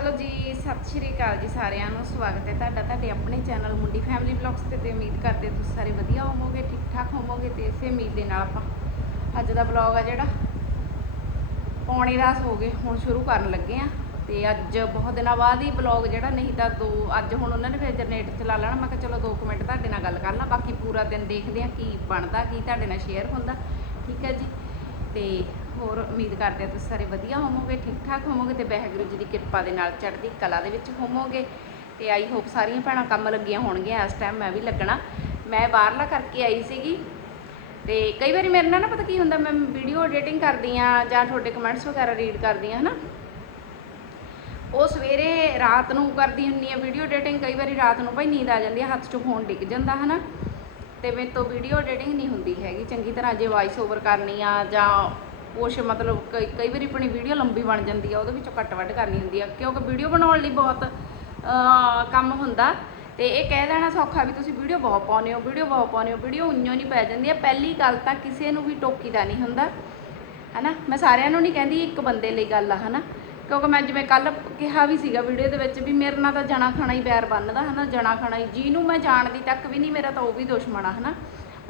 Hello ਜੀ, ਸਤਿ ਸ਼੍ਰੀ ਅਕਾਲ ਜੀ ਸਾਰਿਆਂ ਨੂੰ, ਸਵਾਗਤ ਹੈ ਤੁਹਾਡਾ, ਤੁਹਾਡੇ ਆਪਣੇ ਚੈਨਲ ਮੁੰਡੀ ਫੈਮਿਲੀ ਵਲੌਗਸ ਤੇ ਤੇ ਉਮੀਦ ਕਰਦੇ ਤੁਸੀਂ ਸਾਰੇ ਵਧੀਆ ਹੋਵੋਗੇ ਠੀਕ ਠਾਕ ਹੋਵੋਗੇ ਤੇ ਇਸੇ ਉਮੀਦ ਦੇ ਨਾਲ ਆਪਾਂ ਅੱਜ ਦਾ ਵਲੌਗ ਆ ਜਿਹੜਾ ਪੌਣੇ ਦਸ ਹੋ ਗਏ, ਹੁਣ ਸ਼ੁਰੂ ਕਰਨ ਲੱਗੇ ਆ ਤੇ ਅੱਜ ਬਹੁਤ ਦਿਨਾਂ ਬਾਅਦ ਹੀ ਵਲੌਗ ਜਿਹੜਾ ਨਹੀਂ ਤਾਂ ਦੋ, ਅੱਜ ਹੁਣ ਉਹਨਾਂ ਨੇ ਫਿਰ ਜਨਰੇਟਰ ਚਲਾ ਲੈਣਾ, ਮੈਂ ਕਿਹਾ ਚਲੋ ਦੋ ਕੁ ਮਿੰਟ ਤੁਹਾਡੇ ਨਾਲ ਗੱਲ ਕਰ ਲਾਂ, ਬਾਕੀ ਪੂਰਾ ਦਿਨ ਦੇਖਦੇ ਆ ਕੀ ਬਣਦਾ, ਕੀ ਤੁਹਾਡੇ ਨਾਲ ਸ਼ੇਅਰ ਹੁੰਦਾ, ਠੀਕ ਹੈ ਜੀ, ਤੇ ਹੋਰ ਉਮੀਦ ਕਰਦੇ ਹਾਂ ਤੁਸੀਂ ਸਾਰੇ ਵਧੀਆ ਹੋਵੋਗੇ ਠੀਕ ਠਾਕ ਹੋਵੋਗੇ ਤੇ ਵਾਹਿਗੁਰੂ ਜੀ ਦੀ ਕਿਰਪਾ ਦੇ ਨਾਲ ਚੜ੍ਹਦੀ ਕਲਾ ਦੇ ਵਿੱਚ ਹੋਵੋਗੇ। ਤੇ ਆਈ ਹੋਪ ਸਾਰੀਆਂ ਭੈਣਾਂ ਕੰਮ ਲੱਗੀਆਂ ਹੋਣਗੀਆਂ ਇਸ ਟਾਈਮ ਮੈਂ ਵੀ ਲੱਗਣਾ। ਮੈਂ ਬਾਹਰਲਾ ਕਰਕੇ ਆਈ ਸੀਗੀ ਤੇ ਕਈ ਵਾਰੀ ਮੇਰੇ ਨਾਲ ਨਾ ਪਤਾ ਕੀ ਹੁੰਦਾ, ਮੈਂ ਵੀਡੀਓ ਐਡੀਟਿੰਗ ਕਰਦੀ ਆ ਜਾਂ ਤੁਹਾਡੇ ਕਮੈਂਟਸ ਵਗੈਰਾ ਰੀਡ ਕਰਦੀ ਆ ਹਨਾ। ਉਹ ਸਵੇਰੇ ਰਾਤ ਨੂੰ ਕਰਦੀ ਹੁੰਨੀ ਆ ਵੀਡੀਓ ਐਡੀਟਿੰਗ ਕਈ ਵਾਰੀ ਰਾਤ ਨੂੰ ਭਾਈ ਨੀਂਦ ਆ ਜਾਂਦੀ ਆ, ਹੱਥ 'ਚੋਂ ਫੋਨ ਡਿੱਗ ਜਾਂਦਾ, ਹਨਾ। ਤੇ ਮੇਰੇ ਤੋਂ ਵੀਡੀਓ ਐਡੀਟਿੰਗ ਨਹੀਂ ਹੁੰਦੀ ਹੈਗੀ, ਚੰਗੀ ਤਰ੍ਹਾਂ ਜੇ ਵਾਇਸ ਓਵਰ ਕਰਨੀ ਆ ਜਾਂ ਕੁਛ ਮਤਲਬ ਕਈ ਕਈ ਵਾਰੀ ਆਪਣੀ ਵੀਡੀਓ ਲੰਬੀ ਬਣ ਜਾਂਦੀ ਆ, ਉਹਦੇ ਵਿੱਚੋਂ ਕੱਟ ਵੱਢ ਕਰਨੀ ਹੁੰਦੀ ਆ, ਕਿਉਂਕਿ ਵੀਡੀਓ ਬਣਾਉਣ ਲਈ ਬਹੁਤ ਕੰਮ ਹੁੰਦਾ। ਤੇ ਇਹ ਕਹਿ ਦੇਣਾ ਸੌਖਾ ਵੀ ਤੁਸੀਂ ਵੀਡੀਓ ਬਹੁਤ ਪਾਉਂਦੇ ਹੋ ਵੀਡੀਓ ਬਹੁਤ ਪਾਉਂਦੇ ਹੋ ਵੀਡੀਓ ਉਈਓ ਨਹੀਂ ਪੈ ਜਾਂਦੀ ਆ। ਪਹਿਲੀ ਗੱਲ ਤਾਂ ਕਿਸੇ ਨੂੰ ਵੀ ਟੋਕੀ ਦਾ ਨਹੀਂ ਹੁੰਦਾ, ਹਨਾ? ਮੈਂ ਸਾਰਿਆਂ ਨੂੰ ਨਹੀਂ ਕਹਿੰਦੀ ਇੱਕ ਬੰਦੇ ਲਈ ਗੱਲ ਆ, ਹਨਾ? ਕਿਉਂਕਿ ਮੈਂ ਜਿਵੇਂ ਕੱਲ ਕਿਹਾ ਵੀ ਸੀਗਾ ਵੀਡੀਓ ਦੇ ਵਿੱਚ ਵੀ ਮੇਰੇ ਨਾਲ ਤਾਂ ਜਣਾ ਖਾਣਾ ਹੀ ਬੈਰ ਬੰਨਦਾ, ਹਨਾ? ਜਣਾ ਖਾਣਾ ਹੀ, ਜਿਹਨੂੰ ਮੈਂ ਜਾਣਦੀ ਤੱਕ ਵੀ ਨਹੀਂ, ਮੇਰਾ ਤਾਂ ਉਹ ਵੀ ਦੁਸ਼ਮਣ ਆ, ਹਨਾ?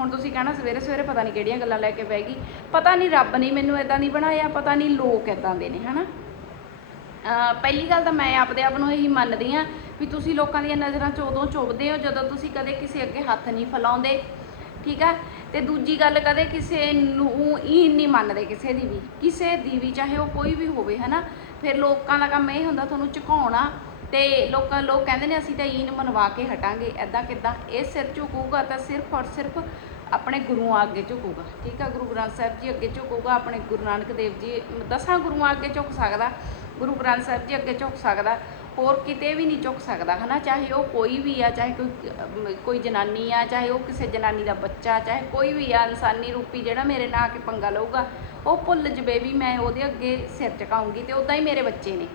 ਹੁਣ ਤੁਸੀਂ ਕਹਿਣਾ ਸਵੇਰੇ ਸਵੇਰੇ ਪਤਾ ਨਹੀਂ ਕਿਹੜੀਆਂ ਗੱਲਾਂ ਲੈ ਕੇ ਬਹਿ ਗਈ। ਪਤਾ ਨਹੀਂ ਰੱਬ ਨੇ ਮੈਨੂੰ ਇਦਾਂ ਨਹੀਂ ਬਣਾਇਆ, ਪਤਾ ਨਹੀਂ ਲੋਕ ਇਦਾਂ ਦੇ ਨੇ, ਹਨਾ? ਅਹ ਪਹਿਲੀ ਗੱਲ ਤਾਂ ਮੈਂ ਆਪਦੇ ਆਪ ਨੂੰ ਇਹੀ ਮੰਨਦੀ ਆ ਵੀ ਤੁਸੀਂ ਲੋਕਾਂ ਦੀਆਂ ਨਜ਼ਰਾਂ 'ਚ ਉਦੋਂ ਚੁੱਭਦੇ ਹੋ, ਜਦੋਂ ਤੁਸੀਂ ਕਦੇ ਕਿਸੇ ਅੱਗੇ ਹੱਥ ਨਹੀਂ ਫੈਲਾਉਂਦੇ, ਠੀਕ ਆ? ਤੇ ਦੂਜੀ ਗੱਲ ਕਦੇ ਕਿਸੇ ਨੂੰ ਹੀ ਨਹੀਂ ਮੰਨਦੇ ਕਿਸੇ ਦੀ ਵੀ। ਕਿਸੇ ਦੀ ਵੀ, ਚਾਹੇ ਉਹ ਕੋਈ ਵੀ ਹੋਵੇ, ਹਨਾ? ਫਿਰ ਲੋਕਾਂ ਦਾ ਕੰਮ ਇਹ ਹੁੰਦਾ, ਤੁਹਾਨੂੰ ਝੁਕਾਉਣਾ ਤੇ ਲੋਕਾਂ, ਲੋਕ ਕਹਿੰਦੇ ਨੇ ਅਸੀਂ ਤਾਂ ਈਨ ਮਨਵਾ ਕੇ ਹਟਾਂਗੇ ਐਦਾਂ ਕਿਦਾਂ? ਇਹ ਸਿਰ ਝੁਕੂਗਾ ਤਾਂ ਸਿਰਫ ਔਰ ਸਿਰਫ ਆਪਣੇ ਗੁਰੂਆਂ ਅੱਗੇ ਝੁਕੂਗਾ। ਠੀਕ ਆ, ਗੁਰੂ ਗ੍ਰੰਥ ਸਾਹਿਬ ਜੀ ਅੱਗੇ ਝੁਕੂਗਾ, ਆਪਣੇ ਗੁਰੂ ਨਾਨਕ ਦੇਵ ਜੀ ਦਸਾਂ ਗੁਰੂਆਂ ਅੱਗੇ ਝੁਕ ਸਕਦਾ, ਗੁਰੂ ਗ੍ਰੰਥ ਸਾਹਿਬ ਜੀ ਅੱਗੇ ਝੁਕ ਸਕਦਾ, ਹੋਰ ਕਿਤੇ ਵੀ ਨਹੀਂ ਝੁਕ ਸਕਦਾ, ਹਨਾ? ਚਾਹੇ ਉਹ ਕੋਈ ਵੀ ਆ, ਚਾਹੇ ਕੋਈ ਕੋਈ ਜਨਾਨੀ ਆ, ਚਾਹੇ ਉਹ ਕਿਸੇ ਜਨਾਨੀ ਦਾ ਬੱਚਾ, ਚਾਹੇ ਕੋਈ ਵੀ ਆ, ਇਨਸਾਨੀ ਰੂਪੀ ਜਿਹੜਾ ਮੇਰੇ ਨਾਲ ਆ ਕੇ ਪੰਗਾ ਲਊਗਾ, ਉਹ ਭੁੱਲ ਜਵੇ ਵੀ ਮੈਂ ਉਹਦੇ ਅੱਗੇ ਸਿਰ ਝੁਕਾਉਂਗੀ ਤੇ ਉਦਾਂ ਹੀ ਮੇਰੇ ਬੱਚੇ ਨੇ।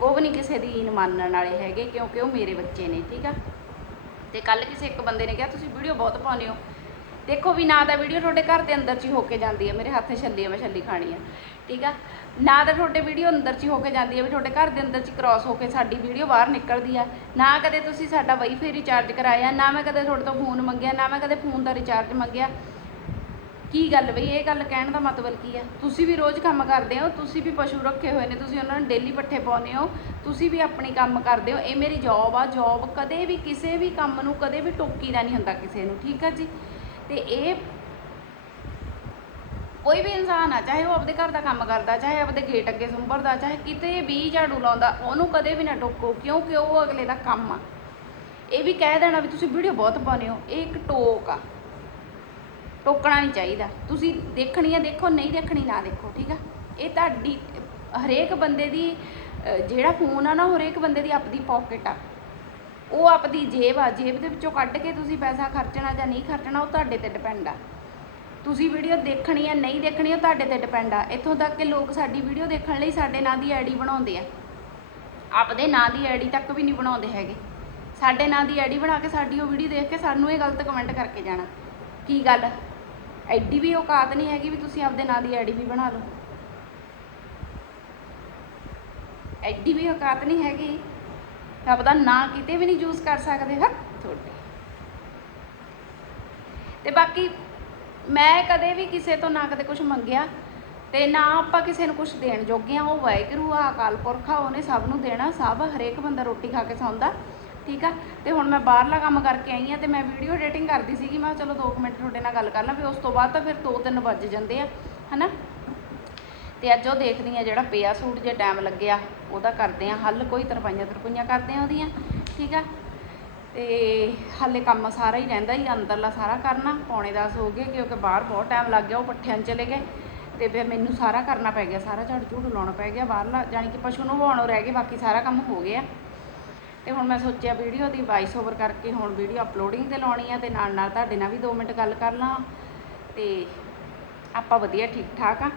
ਉਹ ਵੀ ਨਹੀਂ ਕਿਸੇ ਦੀ ਈਨ ਮੰਨਣ ਵਾਲੇ ਹੈਗੇ ਕਿਉਂਕਿ ਉਹ ਮੇਰੇ ਬੱਚੇ ਨੇ, ਠੀਕ ਆ? ਤੇ ਕੱਲ ਕਿਸੇ ਇੱਕ ਬੰਦੇ ਨੇ ਕਿਹਾ, ਤੁਸੀਂ ਵੀਡੀਓ ਬਹੁਤ ਪਾਉਂਦੇ ਹੋ। ਦੇਖੋ ਵੀ ਨਾ ਤਾਂ ਵੀਡੀਓ ਤੁਹਾਡੇ ਘਰ ਦੇ ਅੰਦਰ 'ਚ ਹੀ ਹੋ ਕੇ ਜਾਂਦੀ ਹੈ ਮੇਰੇ ਹੱਥ 'ਚ ਛੱਲੀ ਆ, ਮੈਂ ਛੱਲੀ ਖਾਣੀ ਆ। ਠੀਕ ਆ? ਨਾ ਤਾਂ ਤੁਹਾਡੇ ਵੀਡੀਓ ਅੰਦਰ 'ਚ ਹੀ ਹੋ ਕੇ ਜਾਂਦੀ ਹੈ ਵੀ ਤੁਹਾਡੇ ਘਰ ਦੇ ਅੰਦਰ 'ਚ ਕ੍ਰਾਸ ਹੋ ਕੇ ਸਾਡੀ ਵੀਡੀਓ ਬਾਹਰ ਨਿਕਲਦੀ ਆ। ਨਾ ਕਦੇ ਤੁਸੀਂ ਸਾਡਾ ਵਾਈਫਾਈ ਰਿਚਾਰਜ ਕਰਾਇਆ, ਨਾ ਮੈਂ ਕਦੇ ਤੁਹਾਡੇ ਤੋਂ ਫੋਨ ਮੰਗਿਆ, ਨਾ ਮੈਂ ਕਦੇ ਫੋਨ ਦਾ ਰਿਚਾਰਜ ਮੰਗਿਆ। ਕੀ ਗੱਲ ਬਈ? ਇਹ ਗੱਲ ਕਹਿਣ ਦਾ ਮਤਲਬ ਕੀ ਆ? ਤੁਸੀਂ ਵੀ ਰੋਜ਼ ਕੰਮ ਕਰਦੇ ਹੋ, ਤੁਸੀਂ ਵੀ ਪਸ਼ੂ ਰੱਖੇ ਹੋਏ ਨੇ, ਤੁਸੀਂ ਉਹਨਾਂ ਨੂੰ ਡੇਲੀ ਪੱਠੇ ਪਾਉਂਦੇ ਹੋ, ਤੁਸੀਂ ਵੀ ਆਪਣੀ ਕੰਮ ਕਰਦੇ ਹੋ। ਇਹ ਮੇਰੀ ਜੌਬ ਆ ਜੌਬ ਕਦੇ ਵੀ ਕਿਸੇ ਵੀ ਕੰਮ ਨੂੰ ਕਦੇ ਵੀ ਟੋਕੀਦਾ ਨਹੀਂ ਹੁੰਦਾ ਕਿਸੇ ਨੂੰ, ਠੀਕ ਆ ਜੀ? ਤੇ ਇਹ ਕੋਈ ਵੀ ਇਨਸਾਨ ਆ, ਚਾਹੇ ਉਹ ਆਪਦੇ ਘਰ ਦਾ ਕੰਮ ਕਰਦਾ, ਚਾਹੇ ਆਪਦੇ ਗੇਟ ਅੱਗੇ ਸੁੰਭਰਦਾ ਚਾਹੇ ਕਿਤੇ ਵੀ ਝਾੜੂ ਲਾਉਂਦਾ, ਉਹਨੂੰ ਕਦੇ ਵੀ ਨਾ ਟੋਕੋ, ਕਿਉਂਕਿ ਉਹ ਅਗਲੇ ਦਾ ਕੰਮ ਆ। ਇਹ ਵੀ ਕਹਿ ਦੇਣਾ ਵੀ ਤੁਸੀਂ ਵੀਡੀਓ ਬਹੁਤ ਪਾਉਂਦੇ ਹੋ, ਇਹ ਇੱਕ ਟੋਕ ਆ। ਟੋਕਣਾ ਨਹੀਂ ਚਾਹੀਦਾ। ਤੁਸੀਂ ਦੇਖਣੀ ਆ, ਦੇਖੋ, ਨਹੀਂ ਦੇਖਣੀ, ਨਾ ਦੇਖੋ, ਠੀਕ ਆ? ਇਹ ਤੁਹਾਡੀ, ਹਰੇਕ ਬੰਦੇ ਦੀ ਜਿਹੜਾ ਫੋਨ ਆ ਨਾ, ਉਹ ਹਰੇਕ ਬੰਦੇ ਦੀ ਆਪਦੀ ਪਾਕਟ ਆ। ਉਹ ਆਪਦੀ ਜੇਬ ਆ, ਜੇਬ ਦੇ ਵਿੱਚੋਂ ਕੱਢ ਕੇ ਤੁਸੀਂ ਪੈਸਾ ਖਰਚਣਾ ਜਾਂ ਨਹੀਂ ਖਰਚਣਾ, ਉਹ ਤੁਹਾਡੇ ਤੇ ਡਿਪੈਂਡ ਆ। ਤੁਸੀਂ ਵੀਡੀਓ ਦੇਖਣੀ ਆ, ਨਹੀਂ ਦੇਖਣੀ ਉਹ ਤੁਹਾਡੇ ਤੇ ਡਿਪੈਂਡ ਆ। ਇੱਥੋਂ ਤੱਕ ਕਿ ਲੋਕ ਸਾਡੀ ਵੀਡੀਓ ਦੇਖਣ ਲਈ ਸਾਡੇ ਨਾਂ ਦੀ ਆਈਡੀ ਬਣਾਉਂਦੇ ਆ। ਆਪਦੇ ਨਾਂ ਦੀ ਆਈਡੀ ਤੱਕ ਵੀ ਨਹੀਂ ਬਣਾਉਂਦੇ ਹੈਗੇ। ਸਾਡੇ ਨਾਂ ਦੀ ਆਈਡੀ ਬਣਾ ਕੇ ਸਾਡੀ ਉਹ ਵੀਡੀਓ ਦੇਖ ਕੇ ਸਾਨੂੰ ਇਹ ਗਲਤ ਕਮੈਂਟ ਕਰਕੇ ਜਾਣਾ। ਕੀ ਗੱਲ? ਐਡੀ ਵੀ ਔਕਾਤ ਨਹੀਂ ਹੈਗੀ ਵੀ ਤੁਸੀਂ ਆਪਦੇ ਨਾਂ ਦੀ ਆਈਡੀ ਵੀ ਬਣਾ ਲਓ। ਐਡੀ ਵੀ ਔਕਾਤ ਨਹੀਂ ਹੈਗੀ। ਆਪਦਾ ਨਾਂ ਕਿਤੇ ਵੀ ਨਹੀਂ ਯੂਜ਼ ਕਰ ਸਕਦੇ ਹਾਂ ਤੁਹਾਡੇ। ਤੇ ਬਾਕੀ ਮੈਂ ਕਦੇ ਵੀ ਕਿਸੇ ਤੋਂ ਨਾ ਕਦੇ ਕੁਝ ਮੰਗਿਆ ਤੇ ਨਾ ਆਪਾਂ ਕਿਸੇ ਨੂੰ ਕੁਝ ਦੇਣ ਜੋਗੇ ਆ। ਉਹ ਵਾਹਿਗੁਰੂ ਆ, ਅਕਾਲ ਪੁਰਖ ਆ, ਉਹਨੇ ਸਭ ਨੂੰ ਦੇਣਾ, ਸਭ ਹਰੇਕ ਬੰਦਾ ਰੋਟੀ ਖਾ ਕੇ ਸੌਂਦਾ। ਠੀਕ ਆ? ਤੇ ਹੁਣ ਮੈਂ ਬਾਹਰਲਾ ਕੰਮ ਕਰਕੇ ਆਈ ਆ ਤੇ ਮੈਂ ਵੀਡੀਓ ਐਡੀਟਿੰਗ ਕਰਦੀ ਸੀਗੀ। ਮੈਂ ਕਿਹਾ ਚਲੋ 2 ਮਿੰਟ ਤੁਹਾਡੇ ਨਾਲ ਗੱਲ ਕਰ ਲਾਂ ਵੀ ਉਸ ਤੋਂ ਬਾਅਦ ਤਾਂ ਫਿਰ 2-3 ਵੱਜ ਜਾਂਦੇ ਆ, ਹਨਾ? ਤੇ ਅੱਜ ਉਹ ਦੇਖਦੀ ਆ ਜਿਹੜਾ ਪਿਆ ਸੂਟ ਜੇ ਟਾਈਮ ਲੱਗਿਆ, ਉਹਦਾ ਕਰਦੇ ਆ ਹੱਲ, ਕੋਈ ਤਰਪਾਈਆਂ ਤਰਪਾਈਆਂ ਕਰਦੇ ਆ ਉਹਦੀਆਂ, ਠੀਕ ਆ? ਤੇ ਹਾਲੇ ਕੰਮ ਸਾਰਾ ਹੀ ਰਹਿੰਦਾ ਹੀ, ਅੰਦਰਲਾ ਸਾਰਾ ਕਰਨਾ, ਪੌਣੇ 10 ਹੋ ਗਏ, ਕਿਉਂਕਿ ਬਾਹਰ ਬਹੁਤ ਟਾਈਮ ਲੱਗ ਗਿਆ, ਉਹ ਪੱਠਿਆਂ 'ਚ ਚਲੇ ਗਏ। ਤੇ ਫਿਰ ਮੈਨੂੰ ਸਾਰਾ ਕਰਨਾ ਪੈ ਗਿਆ, ਸਾਰਾ ਝਾੜੂ ਝੂੜੂ ਲਾਉਣਾ ਪੈ ਗਿਆ ਬਾਹਰਲਾ, ਜਾਣੀ ਕਿ ਪਸ਼ੂ ਨੂੰ ਨਵਾਉਣੋਂ ਰਹਿ ਗਏ, ਬਾਕੀ ਸਾਰਾ ਕੰਮ ਹੋ ਗਿਆ। ਤੇ ਹੁਣ ਮੈਂ ਸੋਚਿਆ ਵੀਡੀਓ ਦੀ ਵਾਇਸ ਓਵਰ ਕਰਕੇ ਹੁਣ ਵੀਡੀਓ ਅਪਲੋਡਿੰਗ ਤੇ ਲਾਉਣੀ ਆ ਤੇ ਨਾਲ ਨਾਲ ਤੁਹਾਡੇ ਨਾਲ ਵੀ 2 ਮਿੰਟ ਗੱਲ ਕਰ ਲਾਂ। ਤੇ ਆਪਾਂ ਵਧੀਆ ਠੀਕ ਠਾਕ ਆ।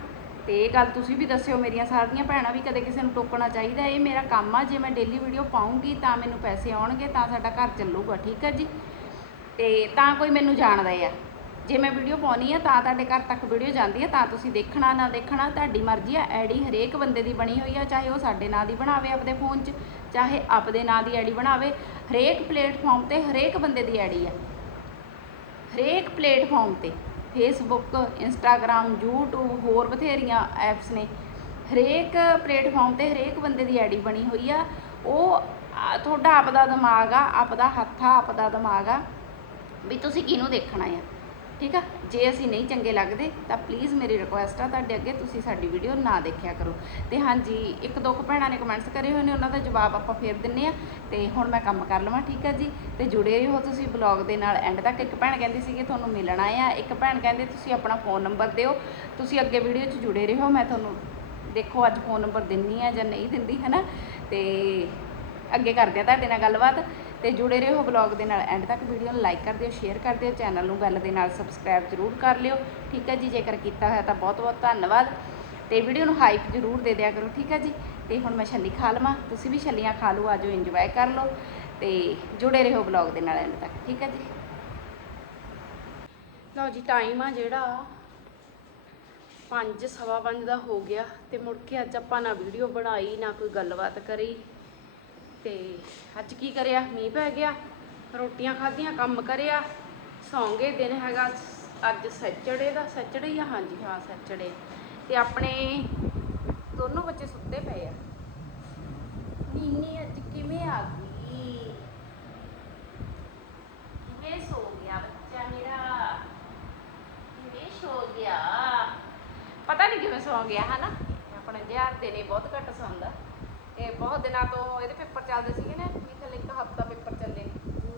ਤੇ ਇਹ ਗੱਲ ਤੁਸੀਂ ਵੀ ਦੱਸਿਓ, ਮੇਰੀਆਂ ਸਾਰੀਆਂ ਭੈਣਾਂ ਵੀ ਕਦੇ ਕਿਸੇ ਨੂੰ ਟੋਕਣਾ ਚਾਹੀਦਾ, ਇਹ ਮੇਰਾ ਕੰਮ ਆ। ਜੇ ਮੈਂ ਡੇਲੀ ਵੀਡੀਓ ਪਾਉਂਗੀ ਤਾਂ ਮੈਨੂੰ ਪੈਸੇ ਆਉਣਗੇ, ਤਾਂ ਸਾਡਾ ਘਰ ਚੱਲੂਗਾ, ਠੀਕ ਹੈ ਜੀ? ਤੇ ਤਾਂ ਕੋਈ ਮੈਨੂੰ ਜਾਣਦਾ ਆ। ਜੇ ਮੈਂ ਵੀਡੀਓ ਪਾਉਣੀ ਆ, ਤਾਂ ਤੁਹਾਡੇ ਘਰ ਤੱਕ ਵੀਡੀਓ ਜਾਂਦੀ ਆ, ਤਾਂ ਤੁਸੀਂ ਦੇਖਣਾ ਨਾ ਦੇਖਣਾ, ਤੁਹਾਡੀ ਮਰਜ਼ੀ ਆ, ਐਡੀ ਹਰੇਕ ਬੰਦੇ ਦੀ ਬਣੀ ਹੋਈ ਆ, ਚਾਹੇ ਉਹ ਸਾਡੇ ਨਾਂ ਦੀ ਬਣਾਵੇ ਆਪਣੇ ਫੋਨ 'ਚ, ਚਾਹੇ ਆਪਦੇ ਨਾਂ ਦੀ ਐਡੀ ਬਣਾਵੇ, ਹਰੇਕ ਪਲੇਟਫਾਰਮ ਤੇ ਹਰੇਕ ਬੰਦੇ ਦੀ ਐਡੀ ਆ। ਹਰੇਕ ਪਲੇਟਫਾਰਮ ਤੇ ਫੇਸਬੁੱਕ ਇੰਸਟਾਗ੍ਰam YouTube, ਹੋਰ ਬਥੇਰੀਆਂ ਐਪਸ ਨੇ, ਹਰੇਕ ਪਲੇਟਫਾਰਮ ਤੇ ਹਰੇਕ ਬੰਦੇ ਦੀ ਐਡੀ ਬਣੀ ਹੋਈ ਆ। ਉਹ ਤੁਹਾਡਾ ਆਪਦਾ ਦਿਮਾਗ ਆ, ਆਪਦਾ ਹੱਥ ਆ, ਆਪਦਾ ਦਿਮਾਗ ਆ, ਵੀ ਤੁਸੀਂ ਕਿਹਨੂੰ ਦੇਖਣਾ ਆ। ਠੀਕ ਆ? ਜੇ ਅਸੀਂ ਨਹੀਂ ਚੰਗੇ ਲੱਗਦੇ, ਤਾਂ ਪਲੀਜ਼ ਮੇਰੀ ਰਿਕੁਐਸਟ ਆ ਤੁਹਾਡੇ ਅੱਗੇ ਤੁਸੀਂ ਸਾਡੀ ਵੀਡੀਓ ਨਾ ਦੇਖਿਆ ਕਰੋ। ਤੇ ਹਾਂਜੀ, ਇੱਕ ਦੋ ਕੁ ਭੈਣਾਂ ਨੇ ਕਮੈਂਟਸ ਕਰੇ ਹੋਏ ਨੇ, ਉਹਨਾਂ ਦਾ ਜਵਾਬ ਆਪਾਂ ਫੇਰ ਦਿੰਨੇ ਆ। ਤੇ ਹੁਣ ਮੈਂ ਕੰਮ ਕਰ ਲਵਾਂ, ਠੀਕ ਆ ਜੀ? ਤੇ ਜੁੜੇ ਰਹੋ ਤੁਸੀਂ ਬਲੌਗ ਦੇ ਨਾਲ। ਐਂਡ ਤੱਕ ਇੱਕ ਭੈਣ ਕਹਿੰਦੀ ਸੀ ਕਿ ਤੁਹਾਨੂੰ ਮਿਲਣਾ ਆ। ਇੱਕ ਭੈਣ ਕਹਿੰਦੇ, ਤੁਸੀਂ ਆਪਣਾ ਫੋਨ ਨੰਬਰ ਦਿਓ। ਤੁਸੀਂ ਅੱਗੇ ਵੀਡੀਓ 'ਚ ਜੁੜੇ ਰਹੋ। ਮੈਂ ਤੁਹਾਨੂੰ ਦੇਖੋ, ਅੱਜ ਫੋਨ ਨੰਬਰ ਦਿੰਨੀ ਆ ਜਾਂ ਨਹੀਂ ਦਿੰਦੀ ਹੈ ਨਾ ਤੇ ਅੱਗੇ ਕਰਦੇ ਆ ਤੁਹਾਡੇ ਨਾਲ ਗੱਲਬਾਤ। ਤੇ ਜੁੜੇ ਰਹੋ ਬਲੌਗ ਦੇ ਨਾਲ। ਐਂਡ ਤੱਕ ਵੀਡੀਓ ਨੂੰ ਲਾਈਕ ਕਰ ਦਿਓ ਸ਼ੇਅਰ ਕਰ ਦਿਓ ਚੈਨਲ ਨੂੰ ਬੈਲ ਦੇ ਨਾਲ ਸਬਸਕ੍ਰਾਈਬ ਜ਼ਰੂਰ ਕਰ ਲਿਓ। ਠੀਕ ਹੈ ਜੀ? ਜੇਕਰ ਕੀਤਾ ਹੋਇਆ ਤਾਂ ਬਹੁਤ ਬਹੁਤ ਧੰਨਵਾਦ। ਤੇ ਵੀਡੀਓ ਨੂੰ ਹਾਈਪ ਜ਼ਰੂਰ ਦੇ ਦਿਆ ਕਰੋ, ਠੀਕ ਹੈ ਜੀ? ਤੇ ਹੁਣ ਮੈਂ ਛੱਲੀ ਖਾ ਲਵਾਂ। ਤੁਸੀਂ ਵੀ ਛੱਲੀਆਂ ਖਾ ਲਓ, ਆਜੋ ਇੰਜੋਏ ਕਰ ਲਓ। ਤੇ ਜੁੜੇ ਰਹੋ ਬਲੌਗ ਦੇ ਨਾਲ ਐਂਡ ਤੱਕ, ਠੀਕ ਹੈ ਜੀ? ਲਓ ਜੀ ਟਾਈਮ ਆ ਜਿਹੜਾ। ਪੰਜ ਸਵਾ ਪੰਜ ਦਾ ਹੋ ਗਿਆ ਤੇ ਮੁੜ ਕੇ ਅੱਜ ਆਪਾਂ ਨਾ ਵੀਡੀਓ ਬਣਾਈ, ਨਾ ਕੋਈ ਗੱਲਬਾਤ ਕਰੀ। ਤੇ ਅੱਜ ਕੀ ਕਰਿਆ? ਮੀਂਹ ਪੈ ਗਿਆ, ਰੋਟੀਆਂ ਖਾਧੀਆਂ, ਕੰਮ ਕਰਿਆ। ਸੌਂਗੇ ਦਿਨ ਹੈਗਾ ਅੱਜ ਸੈਚਰਡੇ ਦਾ, ਸੈਚਰਡੇ ਹੀ ਆ? ਹਾਂਜੀ, ਹਾਂ, ਸੈਚਰਡੇ। ਤੇ ਆਪਣੇ ਦੋਨੋਂ ਬੱਚੇ ਸੁੱਤੇ ਪਏ ਆ। ਨੀਨੀ ਅੱਜ ਕਿਵੇਂ ਆ ਗਈ? ਕਿਵੇਂ ਸੋ ਗਿਆ ਬੱਚਾ ਮੇਰਾ? ਕਿਵੇਂ ਸੋ ਗਿਆ? ਪਤਾ ਨਹੀਂ ਕਿਵੇਂ ਸੌ ਗਿਆ, ਹਨਾ? ਆਪਣੇ ਜਿਹਾਰ ਤੇ ਨੇ ਬਹੁਤ ਘੱਟ ਸੌਂਦਾ। ਤੇ ਬਹੁਤ ਦਿਨਾਂ ਤੋਂ ਇਹਦੇ ਪੇਪਰ ਚੱਲਦੇ ਸੀਗੇ ਨਾ ਵੀ ਥੱਲੇ ਇੱਕ ਹਫਤਾ ਪੇਪਰ ਚੱਲੇ।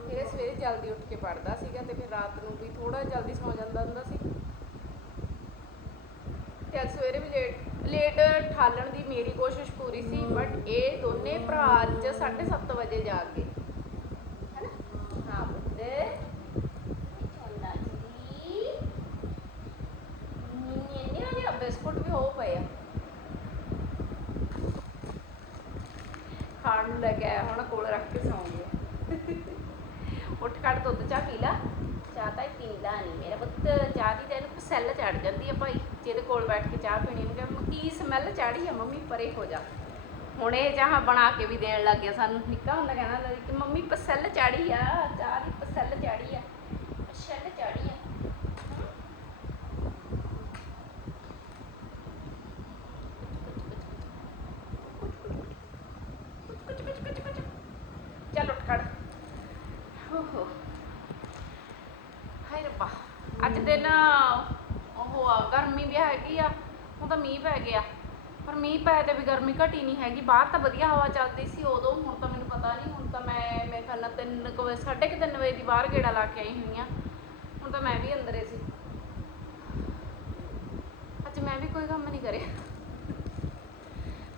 ਫਿਰ ਇਹ ਸਵੇਰੇ ਜਲਦੀ ਉੱਠ ਕੇ ਪੜ੍ਹਦਾ ਸੀਗਾ ਤੇ ਫਿਰ ਰਾਤ ਨੂੰ ਵੀ ਥੋੜਾ ਜਲਦੀ ਸੌ ਜਾਂਦਾ ਹੁੰਦਾ ਸੀ। ਤੇ ਅੱਜ ਸਵੇਰੇ ਵੀ ਲੇਟ ਲੇਟ ਠਾਲਣ ਦੀ ਮੇਰੀ ਕੋਸ਼ਿਸ਼ ਪੂਰੀ ਸੀ ਬਟ ਇਹ ਦੋਨੇ ਭਰਾ ਅੱਜ 7:30 ਵਜੇ ਜਾਗ ਗਏ ਹੈਨਾ ਹਾਂ ਬੁੱਤੇ ਚੋਲਾ ਜੀ ਨੀ ਨੀ ਵਾਲੇ ਬਿਸਕੁਟ ਵੀ ਹੋ ਪਏ ਆ ਖਾਣ ਨੂੰ ਲੈ ਕੇ ਆਇਆ ਹੁਣ ਕੋਲ ਰੱਖ ਕੇ ਸੌਂ ਗਿਆ ਉੱਠ ਕੱਢ ਦੁੱਧ ਚਾਹ ਪੀ ਲਾ ਚਾਹ ਤਾਂ ਇਹ ਪੀਂਦਾ ਨਹੀਂ ਮੇਰਾ ਪੁੱਤ ਚਾਹ ਦੀ ਤੈਨੂੰ ਸੈੱਲ ਚੜ ਜਾਂਦੀ ਆ ਭਾਈ ਜਿਹਦੇ ਕੋਲ ਬੈਠ ਕੇ ਚਾਹ ਪੀਣੀ ਨੂੰ ਕਹਿੰਦਾ ਕੀ ਸਮੈਲ ਚਾੜੀ ਆ ਮੰਮੀ ਪਰੇ ਹੋ ਜਾ। ਹੁਣ ਇਹ ਚਾਹ ਬਣਾ ਕੇ ਵੀ ਦੇਣ ਲੱਗ ਗਿਆ ਸਾਨੂੰ। ਨਿੱਕਾ ਹੁੰਦਾ ਕਹਿੰਦਾ ਹੁੰਦਾ ਸੀ ਕਿ ਮੰਮੀ ਪਸੈਲ ਚਾੜੀ ਆ ਚਾਹ ਦੀ ਪਸੈਲ ਚਾੜੀ ਆ ਪਸੈਲ ਚਾੜੀ ਆ ਚੱਲ ਉੱਠ ਖੜ ਹੋ ਹੋ ਹਾਏ ਰੱਬਾ ਅੱਜ ਦਿਨ ਉਹ ਆ ਗਰਮੀ ਵੀ ਹੈਗੀ ਆ ਹੁਣ ਤਾਂ ਮੀਂਹ ਪੈ ਗਿਆ ਪਰ ਮੀਂਹ ਪੈ ਤੇ ਵੀ ਗਰਮੀ ਘਟੀ ਨਹੀਂ ਹੈਗੀ, ਬਾਹਰ ਤਾਂ ਵਧੀਆ ਹਵਾ ਚੱਲਦੀ ਸੀ ਉਦੋਂ, ਹੁਣ ਤਾਂ ਮੈਨੂੰ ਪਤਾ ਨਹੀਂ, ਹੁਣ ਤਾਂ ਮੈਂ, ਮੇਰੇ ਖਿਆਲ ਨਾਲ ਤਿੰਨ ਕੁ ਵਜੇ, ਸਾਢੇ ਕੁ ਤਿੰਨ ਵਜੇ ਦੀ ਬਾਹਰ ਗੇੜਾ ਲਾ ਕੇ ਆਈ ਹੋਈ ਆ ਹੁਣ ਤਾਂ ਮੈਂ ਵੀ ਅੰਦਰੇ ਸੀ। ਅੱਜ ਮੈਂ ਵੀ ਕੋਈ ਕੰਮ ਨਹੀਂ ਕਰਿਆ।